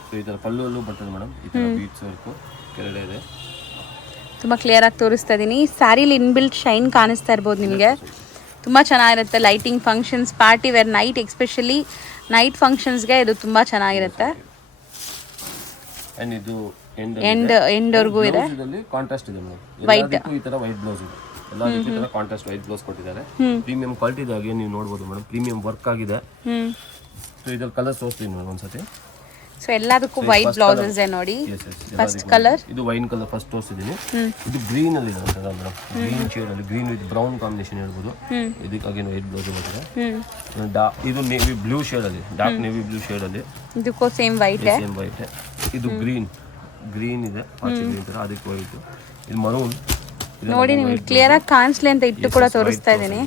ಸೊ ಈ ತರ ಪಲ್ಲುವಲ್ಲೂ ಬರ್ತದೆ ಮೇಡಮ್. ಈ ತರ ಬೀಟ್ಸ್ ವರ್ಕ್ ಕೆಳಗಡೆ ಇದೆ. ತುಂಬ ಕ್ಲಿಯರ್ ಆಗಿ ತೋರಿಸ್ತಾ ಇದ್ದೀನಿ. ಸ್ಯಾರಿಲಿ ಇನ್ಬಿಲ್ಟ್ ಶೈನ್ ಕಾಣಿಸ್ತಾ ಇರ್ಬೋದು ನಿಮಗೆ. ತುಂಬ ಚೆನ್ನಾಗಿರುತ್ತೆ. Lighting functions, party wear, night, especially night ಫಂಕ್ಷನ್ಸ್ಗೆ ಇದು ತುಂಬ ಚೆನ್ನಾಗಿರುತ್ತೆ. ಅಂಡ್ ಇದು ಎಂಡ್ವರೆಗೂ ಇದೆ. ಕಾಂಟ್ರಾಸ್ಟ್ ಇದೆ ಮೇಡಮ್. ವೈಟ್ ಈ ತರ ವೈಟ್ ಬ್ಲೌಸ್ ಇದೆ. ಎಲ್ಲದಕ್ಕೂ ಈ ತರ ಕಾಂಟ್ರಾಸ್ಟ್ ವೈಟ್ ಬ್ಲೌಸ್ ಕೊಟ್ಟಿದ್ದಾರೆ. ಪ್ರೀಮಿಯಂ ಕ್ವಾಲಿಟಿ ಇದೆ. ನೀವು ನೋಡಬಹುದು ಮೇಡಮ್. ಪ್ರೀಮಿಯಂ ವರ್ಕ್ ಆಗಿದೆ. ಸೊ ಇದರ ಕಲರ್ ತೋರಿಸ್ತೀನಿ ಮೇಡಮ್ ಒಂದ್ಸತಿ. ಸೊ ಎಲ್ಲದಕ್ಕೂ ವೈಟ್ ಬ್ಲೌಸಸ್ ಇದೆ ನೋಡಿ. ಫಸ್ಟ್ ಕಲರ್ ಇದು ವೈನ್ ಕಲರ್ ಫಸ್ಟ್ ತೋರಿಸಿದ್ದೀನಿ. ಇದು ಗ್ರೀನ್ ಅಲ್ಲಿ ಇದೆ ಮೇಡಮ್. ಗ್ರೀನ್ ಶೇಡ್ ಅಲ್ಲಿ ಗ್ರೀನ್ ವಿತ್ ಬ್ರೌನ್ ಕಾಂಬಿನೇಷನ್ ಹೇಳ್ಬೋದು. ಇದಕ್ಕೆ ಅಗೇನ್ ವೈಟ್ ಬ್ಲೌಸ್ ಬರ್ತದೆ. ಇದು ನೇವಿ ಬ್ಲೂ ಶೇಡ್ ಅಲ್ಲಿ, ಡಾರ್ಕ್ ನೇವಿ ಬ್ಲೂ ಶೇಡ್ ಅಲ್ಲಿ. ಇದಕ್ಕೂ ಸೇಮ್ ವೈಟ್. ಇದು ಗ್ರೀನ್ ಇದೆ. ಪಾಚಿ ಗ್ರೀನ್ ತರ. ಅದಕ್ಕೆ ವೈಟ್. ಇದು ಮರೂನ್ ನೋಡಿ. ನಿಮ್ಗೆ ಕ್ಲಿಯರ್ ಆಗಿ ಕಾಣಿಸ್ಲಿ ಅಂತ ಇಟ್ಟು ಕೂಡ ತೋರಿಸ್ತಾ ಇದ್ದೀನಿ.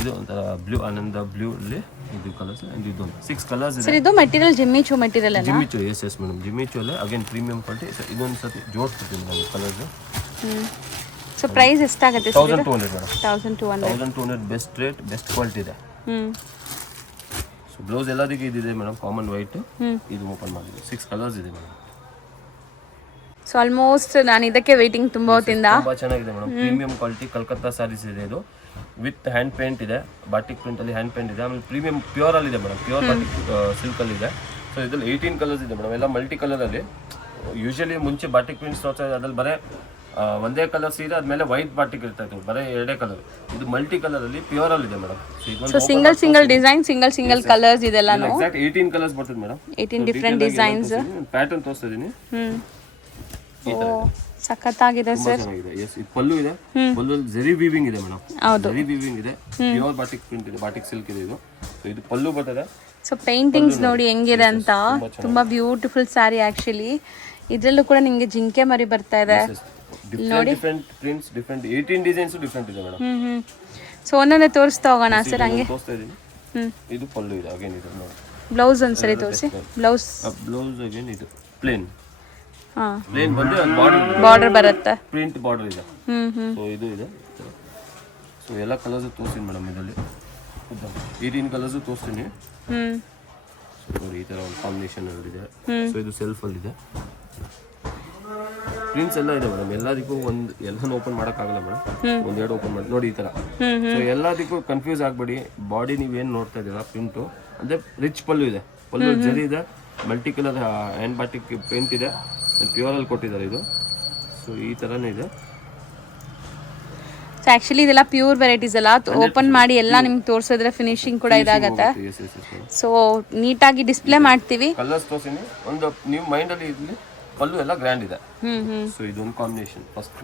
ಇದು ಒಂಥರ ಬ್ಲೂ, ಆನಂದ ಬ್ಲೂ ಅಲ್ಲಿ ಇದು ಕಲರ್ಸ್. ಅಂಡ್ ಇದು 6 ಕಲರ್ಸ್ ಇದೆ. ಸರ್ ಇದು ಮೆಟೀರಿಯಲ್ ಜಿಮ್ಮಿಚು ಮೆಟೀರಿಯಲ್ ಅಲ್ಲ? ಜಿಮ್ಮಿಚು, ಎಸ್ ಮೇಡಮ್. ಜಿಮ್ಮಿಚು ಅಲ್ಲೇ ಅಗೇನ್ ಪ್ರೀಮಿಯಂ ಕ್ವಾಲಿಟಿ. ಇದೊಂದು ಸತಿ ಜೋಡಿಸ್ತೀನಿ ನಾನು ಕಲರ್ಸ್. ಸೊ ಪ್ರೈಸ್ ಎಷ್ಟಾಗುತ್ತೆ sir? 1200 madam. 1200 best rate, best quality ಇದೆ. ಸೊ ಬ್ಲೌಸ್ ಎಲ್ಲದಕ್ಕೆ ಇದಿದೆ ಮೇಡಮ್. Common white. ಇದು ಓಪನ್ ಮಾಡಿದೆ. 6 ಕಲರ್ಸ್ ಇದೆ ಮೇಡಮ್. ಸೊ ಆಲ್ಮೋಸ್ಟ್ ನಾನು ಇದಕ್ಕೆ ವೇಟಿಂಗ್ ತುಂಬಾ ಹೊತ್ತಿಂದ. ತುಂಬಾ ಚೆನ್ನಾಗಿದೆ madam. Premium quality Calcutta saris ಇದೆ. ಇದು ವಿತ್ ಹ್ಯಾಂಡ್ ಪೇಂಟ್ ಇದೆ. ಬಾಟಿಕ್ ಪ್ರಿಂಟ್ ಅಲ್ಲಿ ಹ್ಯಾಂಡ್ ಪೇಂಟ್ ಇದೆ. ಆಮೇಲೆ ಪ್ರೀಮಿಯಂ ಪ್ಯೂರ್ ಅಲ್ಲಿ ಇದೆ ಮೇಡಮ್. ಪ್ಯೂರ್ ಬಾಟಿಕ್ ಸಿಲ್ಕ್ ಅಲ್ಲಿ ಇದೆ. ಸೊ ಇದ್ರಲ್ಲಿ 18 ಕಲರ್ಸ್ ಇದೆ ಮೇಡಮ್. ಎಲ್ಲ ಮಲ್ಟಿ ಕಲರ್ ಅಲ್ಲಿ. ಯೂಶಲಿ ಮುಂಚೆ ಬಾಟಿಕ್ ಪ್ರಿಂಟ್ಸ್ ಅದ್ರಲ್ಲಿ ಬರೀ ಒಂದೇ ಕಲರ್ ಸೀರೆ ಆದ್ಮೇಲೆ ವೈಟ್ ಬಾಟಿಕ್ ಇರ್ತಾ ಇತ್ತು, ಬರೀ ಎರಡೇ ಕಲರ್. ಇದು ಮಲ್ಟಿ ಕಲರ್ ಅಲ್ಲಿ ಪ್ಯೂರ್ ಅಲ್ಲಿ ಇದೆ madam. So single design single colours ಇದೆಲ್ಲಾನು ಎಕ್ಸಾಕ್ಟ್ 18 ಕಲರ್ಸ್ ಬರ್ತದೆ ಮೇಡಮ್. 18 different designs. ಪ್ಯಾಟರ್ನ್ ತೋರಿಸ್ತಾ ಇದೀನಿ. ಓ ಸಖತ್ತಾಗಿದೆ ಸರ್. ಚೆನ್ನಾಗಿದೆ. ಎಸ್, ಇದು ಪಲ್ಲು ಇದೆ. ಪಲ್ಲು ಜರಿ ವೀವಿಂಗ್ ಇದೆ ಮೇಡಮ್. ಹೌದು, ಜರಿ ವೀವಿಂಗ್ ಇದೆ. ಪ್ಯೂರ್ ಬಾಟಿಕ್ ಪ್ರಿಂಟ್ ಇದೆ, ಬಾಟಿಕ್ ಸಿಲ್ಕ್ ಇದೆ ಇದು. So, ಇದು ಪಲ್ಲು ಬರ್ತದೆ. ಸೊ ಪೇಂಟಿಂಗ್ಸ್ ನೋಡಿ ಹೆಂಗಿದೆ ಅಂತ. ತುಂಬಾ ಬ್ಯೂಟಿಫುಲ್ ಸ್ಯಾರಿ ಆಕ್ಚುಲಿ. ಇದ್ರಲ್ಲೂ ಕೂಡ ನಿಮಗೆ ಜಿಂಕೆ ಮರಿ ಬರ್ತಾ ಇದೆ different prints, different 18 designs different ಇದೆ ಮೇಡಮ್. ಸೊ ಒಂದೊಂದೇ ತೋರಿಸ್ತಾ ಹೋಗೋಣ ಸರ್ ಹಂಗೆ. ತೋರಿಸ್ತಾ ಇದೀನಿ. ಇದು ಪಲ್ಲು ಇದೆ. ಅಗೇನ್ ಇದು ನೋಡಿ. ಬ್ಲೌಸ್ ಒಂದ್ಸರಿ ತೋರಿಸಿ. ಬ್ಲೌಸ್ ಅಗೇನ್ ಇದು ಪ್ಲೇನ್ ಹಾಂ, ಪ್ಲೇನ್ ಬಂದು ಬಾರ್ಡರ್ ಬರುತ್ತೆ, ಪ್ರಿಂಟ್ ಬಾರ್ಡರ್ ಇದೆ. ಸೊ ಇದು ಇದೆ. ಸೊ ಎಲ್ಲ ಕಲರ್ಸ್ ತೋರಿಸ್ತೀನಿ ಮೇಡಮ್. ಇದರಲ್ಲಿ 18 ಕಲರ್ಸ್ ತೋರಿಸ್ತೀನಿ. ಸೊ ನೋಡಿ ಈ ತರ ಒಂದು ಕಾಂಬಿನೇಷನ್ ಇದೆ. ಸೊ ಇದು ಸೆಲ್ಫ್ ಅಲ್ಲಿ ಇದೆ. ಪ್ರಿಂಟ್ಸ್ ಎಲ್ಲ ಇದೆ ಮೇಡಮ್. ಎಲ್ಲದಕ್ಕೂ ಎಲ್ಲಾನು ಓಪನ್ ಮಾಡೋಕ್ಕಾಗಲ್ಲ ಮೇಡಮ್. ಒಂದೆರಡು ಓಪನ್ ಮಾಡಿ ನೋಡಿ ಈ ತರ. ಸೊ ಎಲ್ಲದಕ್ಕೂ ಕನ್ಫ್ಯೂಸ್ ಆಗಬೇಡಿ. ಬಾಡಿ ನೀವೇನು ನೋಡ್ತಾ ಇದ್ದೀರಾ ಪ್ರಿಂಟು ಅಂದ್ರೆ ರಿಚ್ ಪಲ್ಲು ಇದೆ. ಪಲ್ಲು ಜರಿ ಇದೆ, multi colour hand batik print ಇದೆ, ಪ್ಯೂರ್ ಅಲ್ಲಿ ಕೊಟ್ಟಿದ್ದಾರೆ ಇದು. ಸೊ ಈ ತರನೇ ಇದೆ. ಸೊ ಆಕ್ಚುಲಿ ಇದೆಲ್ಲ ಪ್ಯೂರ್ ವೆರೈಟೀಸ್ ಅಲ್ಲ. ಓಪನ್ ಮಾಡಿ ಎಲ್ಲ ನಿಮ್ಗೆ ತೋರಿಸಿದ್ರೆ ಫಿನಿಶಿಂಗ್ ಕೂಡ ಇದಾಗತ್ತೆ. ಸೊ ನೀಟಾಗಿ ಡಿಸ್ಪ್ಲೇ ಮಾಡ್ತೀವಿ. ಕಲರ್ಸ್ ತೋರಿಸಿನಿ. ಒಂದು ನೀವು ಮೈಂಡ್ ಅಲ್ಲಿ ಇರ್ಲಿ. ಪಲ್ಲು ಎಲ್ಲ ಗ್ರ್ಯಾಂಡ್ ಇದೆ. ಸೊ ಇದೊಂದು ಕಾಂಬಿನೇಷನ್ ಫಸ್ಟ್.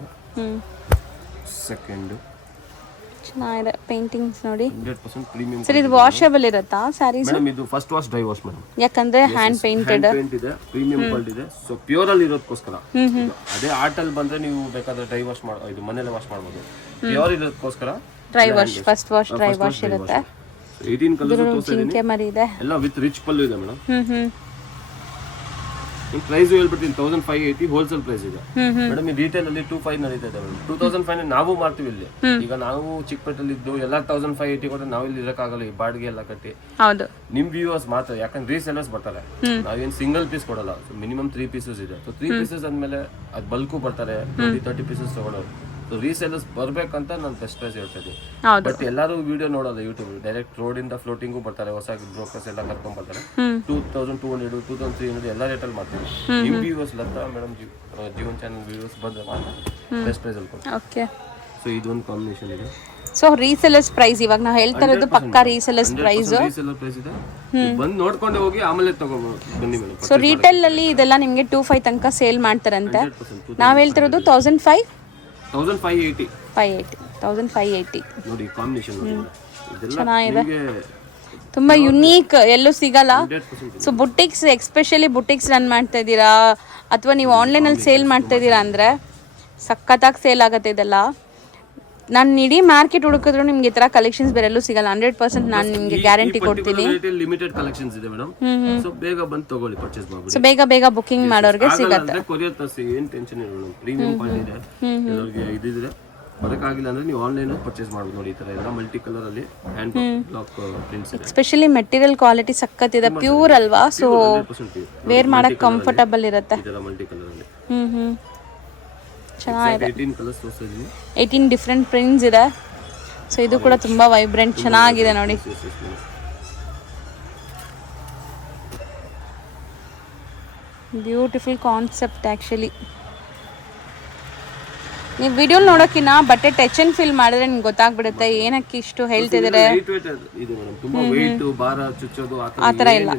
ಸೆಕೆಂಡ್ ಚೆನ್ನಾಗಿದೆ ಪೇಂಟಿಂಗ್ಸ್ ನೋಡಿ. 100% ಪ್ರೀಮಿಯಂ. ಸರ್ ಇದು ವಾಷಬಲ್ ಇರುತ್ತಾ ಸ್ಯಾರೀಸ್? ಮೇಡಮ್ ಇದು first wash dry wash madam. ಯಾಕಂದ್ರೆ ಹ್ಯಾಂಡ್ ಪೇಂಟೆಡ್ ಪೇಂಟ್ ಇದೆ, ಪ್ರೀಮಿಯಂ ಕ್ವಾಲಿಟಿ ಇದೆ. ಸೊ ಪ್ಯೂರ್ ಅಲ್ಲಿ ಇರೋದಕ್ಕೋಸ್ಕರ. ಅದೇ ಆರ್ಟ್ ಅಲ್ಲಿ ಬಂದ್ರೆ ನೀವು ಬೇಕಾದ್ರೆ ಡ್ರೈ ವಾಶ್ ಇದು ಮನೇಲೆ ವಾಶ್ ಮಾಡ್ಬೋದು. ಪ್ಯೂರ್ ಇರೋದಕ್ಕೋಸ್ಕರ dry wash, first wash dry wash ಇರುತ್ತೆ. 18 ಕಲರ್ಸ್ ತೋರಿಸ್ತೀನಿ. ಜಿಂಕೆ ಮರಿ ಇದೆ ಎಲ್ಲ ವಿತ್ ರಿಚ್ ಪಲ್ಲು ಇದೆ ಮೇಡಮ್. ಪ್ರೈಸ್ ಹೇಳ್ಬಿಡ್ತೀನಿ 1580 ಹೋಲ್ಸೇಲ್ ಪ್ರೈಸ್ ಇದೆ ಮೇಡಮ್. ಈ ರಿಟೇಲ್ ಅಲ್ಲಿ 2500 ನಡೀತಾ ಇದೆ ಮೇಡಮ್. 2500 ನಾವು ಮಾಡ್ತೀವಿ ಇಲ್ಲಿ. ಈಗ ನಾವು ಚಿಕ್ಕಪೇಟೆಯಲ್ಲಿ ಇದ್ದು ಎಲ್ಲ 1580 ಕೊಟ್ಟರೆ ನಾವು ಇಲ್ಲಿ ಇರಕ್ಕಾಗಲ್ಲ, ಈ ಬಾಡಿಗೆ ಎಲ್ಲ ಕಟ್ಟಿ. ಹೌದು, ನಿಮ್ ವ್ಯೂವರ್ಸ್ ಮಾತ್ರ, ಯಾಕಂದ್ರೆ ರೀಸೆಲ್ಲರ್ಸ್ ಬರ್ತಾರೆ. ನಾವೇನ್ ಸಿಂಗಲ್ ಪೀಸ್ ಕೊಡಲ್ಲ. ಮಿನಿಮಮ್ 3 ಪೀಸಸ್ ಇದೆ. ಸೊ 3 ಪೀಸಸ್ ಅಂದ್ಮೇಲೆ ಅದು ಬಲ್ಕು ಬರ್ತಾರೆ, 20-30 ಪೀಸಸ್ ತಗೊಳ್ಳೋರು. ಸೊ ರೀಸೆಲ್ಲರ್ಸ್ ಬರ್ಬೇಕಂತ ನಾನು ಬೆಸ್ಟ್ ಪ್ರೈಸ್ ಹೇಳ್ತಾ ಇದ್ದೀನಿ. ಬಟ್ ಎಲ್ಲರೂ ವಿಡಿಯೋ ನೋಡೋದು ಯೂಟ್ಯೂಬ್ ಡೈರೆಕ್ಟ್ ರೋಡ್ ಇಂದ ಫ್ಲೋಟಿಂಗು ಬರ್ತಾರೆ. ಹೊಸ ಬ್ರೋಕರ್ಸ್ ಎಲ್ಲ ಕರ್ಕೊಂಡ್ ಬರ್ತಾರೆ. 2200, 2300 ಎಲ್ಲ ರೇಟಲ್ಲಿ ಮಾಡ್ತೀವಿ. ನಿಮ್ viewers Latha madam Jeevan channel viewers ಬಂದ್ರೆ ಮಾತ್ರ ಬೆಸ್ಟ್ ಪ್ರೈಸ್ ಅಲ್ಲಿ ಕೊಡ್ತೀವಿ. ಓಕೆ. ಸೊ ಇದೊಂದು ಕಾಂಬಿನೇಷನ್ ಇದೆ. ಸೊ ರೀಸೆಲ್ಲರ್ಸ್ ಪ್ರೈಸ್ ಇವಾಗ ನಾವು ಹೇಳ್ತಾ ಇರೋದು ಪಕ್ಕಾ ರೀಸೆಲ್ಲರ್ಸ್ ಪ್ರೈಸ್. ರೀಸೆಲ್ಲರ್ ಪ್ರೈಸ್ ಇದೆ. ಬಂದು ನೋಡ್ಕೊಂಡು ಹೋಗಿ ಆಮೇಲೆ ತಗೊಂಡು ಬನ್ನಿ ಮೇಡಮ್. ಸೊ ರಿಟೇಲ್ ಅಲ್ಲಿ ಇದೆಲ್ಲ ನಿಮಗೆ 2500 ತನಕ ಸೇಲ್ ಮಾಡ್ತಾರಂತೆ. ನಾವು ಹೇಳ್ತಿರೋದು 1580 ನೋಡಿ ಕಾಂಬಿನೇಷನ್ ನೋಡಿ. ಇದೆಲ್ಲ ಚೆನ್ನಾಗಿದೆ, ನಿಮಗೆ ತುಂಬಾ ಯುನೀಕ್, ಎಲ್ಲೂ ಸಿಗಲ್ಲ. So boutiques, especially boutiques run ಮಾಡ್ತಾ ಇದ್ದೀರಾ ಅಥವಾ ನೀವು ಆನ್ಲೈನಲ್ಲಿ ಸೇಲ್ ಮಾಡ್ತಾ ಇದ್ದೀರಾ ಅಂದರೆ ಸಖತ್ತಾಗಿ ಸೇಲ್ ಆಗುತ್ತೆ ಇದೆಲ್ಲ. ನಾನು ಇಡೀ ಮಾರ್ಕೆಟ್ ಹುಡುಕಿದ್ರು ನಿಮ್ಗೆ ಈ ಥರ ಕಲೆಕ್ಷನ್ಸ್ ಬೇರೆಲ್ಲೂ ಸಿಗಲ್ಲ. 100% ನಾನು ನಿಮಗೆ ಗ್ಯಾರಂಟಿ ಕೊಡ್ತೀನಿ. ಲಿಮಿಟೆಡ್ ಕಲೆಕ್ಷನ್ಸ್ ಇದೆ ಮೇಡಮ್. ಸೊ ಬೇಗ ಬಂದು ತಗೊಳ್ಳಿ, ಪರ್ಚೇಸ್ ಮಾಡಿ. ಸೊ ಬೇಗ ಬುಕಿಂಗ್ ಮಾಡೋರಿಗೆ ಸಿಗುತ್ತೆ. ಕೊರಿಯರ್ ತರಿಸಿ ಏನು ಟೆನ್ಷನ್ ಇಲ್ಲ ಮೇಡಮ್. ಪ್ರೀಮಿಯಂ ಕ್ವಾಲಿಟಿ ಇದೆ. ಎಲ್ಲರಿಗೆ ಇದಿದ್ರೆ ಬರೋಕ್ಕಾಗಿಲ್ಲ ಅಂದ್ರೆ ನೀವು ಆನ್ಲೈನ್ ಪರ್ಚೇಸ್ ಮಾಡ್ಬೋದು. ನೋಡಿ ಈ ತರ ಎಲ್ಲ ಮಲ್ಟಿ ಕಲರ್ ಅಲ್ಲಿ ಹ್ಯಾಂಡ್ ಬ್ಲಾಕ್ ಪ್ರಿಂಟ್ಸ್ ಇದೆ. ಎಸ್ಪೆಷಲಿ ಮೆಟೀರಿಯಲ್ ಕ್ವಾಲಿಟಿ ಸಖತ್ತಿದೆ, ಪ್ಯೂರ್ ಅಲ್ವಾ. ಸೊ ವೇರ್ ಮಾಡಕ್ಕೆ ಕಂಫರ್ಟಬಲ್ ಇರುತ್ತೆ. ಇದೆಲ್ಲ ಮಲ್ಟಿ ಕಲರ್ ಅಲ್ಲಿ ಚೆನ್ನಾಗಿದೆ. 18 ಕಲರ್ಸ್ ತೋರಿಸ್ತಾ ಇದೀನಿ. 18 ಡಿಫ್ರೆಂಟ್ ಪ್ರಿಂಟ್ಸ್ ಇದೆ. ಸೊ ಇದು ಕೂಡ ತುಂಬಾ ವೈಬ್ರೆಂಟ್ ಚೆನ್ನಾಗಿದೆ ನೋಡಿ. Beautiful concept actually. ನೀವು ವಿಡಿಯೋ ನೋಡೋಕ್ಕಿನ್ನ ಬಟ್ಟೆ ಟಚ್ ಅಂಡ್ ಫೀಲ್ ಮಾಡಿದ್ರೆ ನಿಮ್ಗೆ ಗೊತ್ತಾಗ್ಬಿಡುತ್ತೆ ಏನಕ್ಕೆ ಇಷ್ಟು ಹೇಳ್ತಿದ್ದಾರೆ. ಆ ಥರ ಇಲ್ಲ.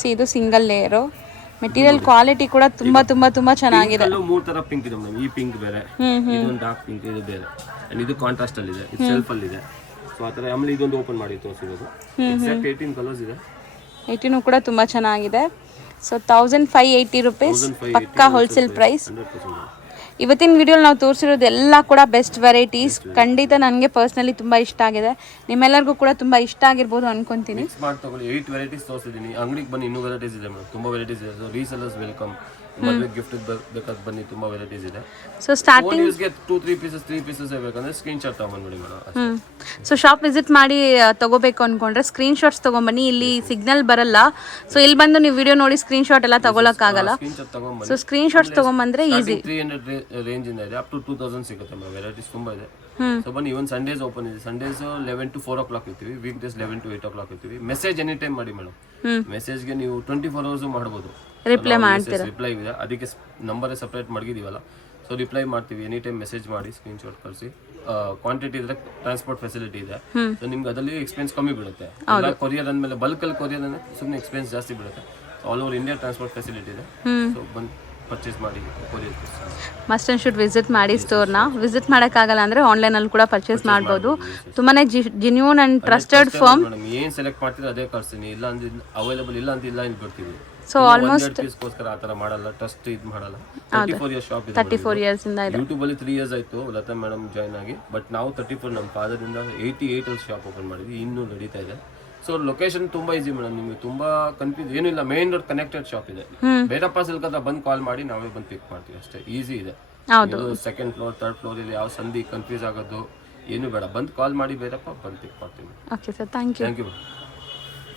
ಸಿ ಇದು ಸಿಂಗಲ್ ಲೇಯರು. ಮೆಟೀರಿಯಲ್ ಕ್ವಾಲಿಟಿ ಕೂಡ ತುಂಬಾ ಚೆನ್ನಾಗಿದೆ. ಮೂರು ತರ ಪಿಂಕ್ ಇದೆ ಮೇಡಮ್. ಈ ಪಿಂಕ್ ಬೇರೆ, ಇದೊಂದು ಡಾರ್ಕ್ ಪಿಂಕ್, ಇದು ಬೇರೆ, ಅಂಡ್ ಇದು ಕಾಂಟ್ರಾಸ್ಟ್ ಅಲ್ಲಿ ಇದೆ, ಇದು ಸೆಲ್ಫ್ ಅಲ್ಲಿ ಇದೆ. ಸೊ ಆ ತರ ಆಮೇಲೆ ಇದೊಂದು ಓಪನ್ ಮಾಡಿ ತೋರಿಸಿರೋದು. ಎಕ್ಸಾಕ್ಟ್ 18 ಕಲರ್ಸ್ ಇದೆ. 18 ಕೂಡ ತುಂಬಾ ಚೆನ್ನಾಗಿದೆ. ಸೊ 1580 ರೂಪೀಸ್ ಪಕ್ಕಾ ಹೋಲ್ಸೇಲ್ ಪ್ರೈಸ್. ಇವತ್ತಿನ ವಿಡಿಯೋಲಿ ನಾವು ತೋರಿಸಿರೋದು ಎಲ್ಲ ಕೂಡ ಬೆಸ್ಟ್ ವೆರೈಟೀಸ್. ಖಂಡಿತ ನನಗೆ ಪರ್ಸ್ನಲಿ ತುಂಬ ಇಷ್ಟ ಆಗಿದೆ. ನಿಮ್ಮೆಲ್ಲರಿಗೂ ಕೂಡ ತುಂಬ ಇಷ್ಟ ಆಗಿರ್ಬೋದು ಅನ್ಕೊಂತೀನಿ. ಸ್ಮಾರ್ಟ್ ತಗೊಳ್ಳಿ. 8 ವೆರೈಟೀಸ್ ತೋರಿಸಿದ್ದೀನಿ. ಅಂಗಡಿಗೆ ಬನ್ನಿ, ಇನ್ನೂ ವೆರೈಟೀಸ್ ಇದೆ ಮೇಡಮ್. ತುಂಬ ವೆರೈಟೀಸ್ ಇದೆ. So resellers welcome. ಮದುವೆ ಗಿಫ್ಟ್ ಬೇಕಾದ್ರೆ ಬನ್ನಿ, ತುಂಬ ವೆರೈಟೀಸ್ ಇದೆ. ಸೊ ಸ್ಟಾರ್ಟಿಂಗ್ ಯೂಸ್ಗೆ 2-3 ಪೀಸಸ್ 3 ಪೀಸಸ್ ಬೇಕಂದ್ರೆ ಸ್ಕ್ರೀನ್ ಶಾಟ್ ತಗೊಂಡ್ಬಿಡಿ ಮೇಡಮ್. ಸೊ ಶಾಪ್ ವಿಸಿಟ್ ಮಾಡಿ ತಗೋಬೇಕು ಅನ್ಕೊಂಡ್ರೆ ಸ್ಕ್ರೀನ್ ಶಾಟ್ಸ್ ತಗೊಂಬನ್ನಿ. ಇಲ್ಲಿ ಸಿಗ್ನಲ್ ಬರಲ್ಲ. ಸೊ ಇಲ್ಲಿ ಬಂದು ನೀವು ವಿಡಿಯೋ ನೋಡಿ ಸ್ಕ್ರೀನ್ ಶಾಟ್ ಎಲ್ಲ ತಗೊಳಕ್ಕಾಗಲ್ಲ. ಸೊ ಸ್ಕ್ರೀನ್ ಶಾಟ್ಸ್ ತಗೊಂಬಂದ್ರೆ ಈಸಿ. 300 ರೇಂಜ್ ಇಂದ ಇದೆ, ಅಪ್ ಟು 2000 ಸಿಗುತ್ತೆ ಮೇಡಮ್. ವೆರೈಟೀಸ್ ತುಂಬ ಇದೆ. ಸೊ ಬನ್ನಿ. ಇವನ್ ಸಂಡೇಸ್ ಓಪನ್ ಇದೆ. ಸಂಡೇಸ್ 11 to 4 o'clock ಇರ್ತೀವಿ. ವೀಕ್ ಡೇಸ್ 11 to 8 o'clock ಇರ್ತೀವಿ. ಮೆಸೇಜ್ ಎನಿ ಟೈಮ್ ಮಾಡಿ ಮೇಡಮ್. ಮೆಸೇಜ್ಗೆ ನೀವು 24 hours ಮಾಡ್ಬೋದು. ರಿಪ್ಲೈ ಇದೆ. ಅದಕ್ಕೆ ನಂಬರ್ ಸೆಪರೇಟ್ ಮಡಗಿದೀವಲ್ಲ. ಸೊ ರಿಪ್ಲೈ ಮಾಡ್ತೀವಿ, ಎನಿ ಟೈಮ್ ಮೆಸೇಜ್ ಮಾಡಿ, ಸ್ಕ್ರೀನ್ಶಾಟ್ ಕಳಿಸಿ. ಕ್ವಾಂಟಿಟಿ ಇದ್ರೆ ಟ್ರಾನ್ಸ್ಪೋರ್ಟ್ ಫೆಸಿಲಿಟಿ ಇದೆ. ಸೊ ನಿಮ್ಗೆ ಅದರಲ್ಲಿ ಎಕ್ಸ್ಪೆನ್ಸ್ ಕಮ್ಮಿ ಬೀಳುತ್ತೆ. ಎಲ್ಲ ಕೊರಿಯರ್ ಅಂದಮೇಲೆ ಬಲ್ಕಲ್ಲಿ ಕೊರಿಯರ್ ಅಂದ್ರೆ ಸುಮ್ಮನೆ ಎಕ್ಸ್ಪೆನ್ಸ್ ಜಾಸ್ತಿ ಬೀಳುತ್ತೆ. All over India transport facility ಇದೆ. ಸೊ ಬಂದು ಪರ್ಚೇಸ್ ಮಾಡಿ courier. Must and should visit ಮಾಡಿ ಸ್ಟೋರ್ನ. ವಿಸಿಟ್ ಮಾಡೋಕ್ಕಾಗಲ್ಲ ಅಂದರೆ ಆನ್ಲೈನಲ್ಲಿ ಕೂಡ ಪರ್ಚೇಸ್ ಮಾಡ್ಬೋದು. ತುಂಬಾ genuine and trusted firm. Madam ಏನು ಸೆಲೆಕ್ಟ್ ಮಾಡ್ತೀರಾ ಅದೇ ಕಳಿಸ್ತೀನಿ, ಇಲ್ಲ ಅಂದ್ರೆ ಅವೈಲೇಬಲ್ ಇಲ್ಲ ಅಂತ ಇಲ್ಲ ಇಲ್ಲಿ ಬರ್ತೀವಿ. ಸೊ ಆಲ್ಮೋಸ್ಟ್ ಪೀಸ್ಗೋಸ್ಕರ ಆ ಥರ ಮಾಡಲ್ಲ, ಟ್ರಸ್ಟ್ ಇದು ಮಾಡಲ್ಲ. 34 ಇಯರ್ಸ್ ಶಾಪ್ ಇದೆ. 34 ಇಯರ್ಸ್ ಇಂದ ಇದೆ. ಯೂಟ್ಯೂಬ್ ಅಲ್ಲಿ 3 ಇಯರ್ಸ್ ಆಯ್ತು ಲತಾ ಮೇಡಮ್ ಜಾಯ್ನ್ ಆಗಿ. ಬಟ್ ನಾವು 34 ನಮ್ಮ ಫಾದರ್ ಇಂದ 88 ಅಲ್ಲಿ ಶಾಪ್ ಓಪನ್ ಮಾಡಿದ್ವಿ, ಇನ್ನೂ ನಡೀತಾ ಇದೆ. ಸೊ ಲೊಕೇಶನ್ ತುಂಬಾ ಈಸಿ ಮೇಡಮ್, ನಿಮ್ಗೆ ತುಂಬಾ ಕನ್ಫ್ಯೂಸ್ ಏನೂ ಇಲ್ಲ. ಮೇನ್ ರೋಡ್ ಕನೆಕ್ಟೆಡ್ ಶಾಪ್ ಇದೆ. ಬೇರಪ್ಪ ಸಿಲ್ಕ್ ಅಂತ ಬಂದು ಕಾಲ್ ಮಾಡಿ ನಾವೇ ಬಂದು ಪಿಕ್ ಮಾಡ್ತೀವಿ ಅಷ್ಟೇ. ಈಸಿ ಇದೆ. ಸೆಕೆಂಡ್ ಫ್ಲೋರ್ ಥರ್ಡ್ ಫ್ಲೋರ್ ಇಲ್ಲಿ ಯಾವ ಸಂಧಿ ಕನ್ಫ್ಯೂಸ್ ಆಗೋದು ಏನು ಬೇಡ. ಬಂದು ಕಾಲ್ ಮಾಡಿ ಬೇರಪ್ಪ ಬಂದು ಪಿಕ್ ಮಾಡ್ತೀವಿ. Okay sir, thank you. Thank you.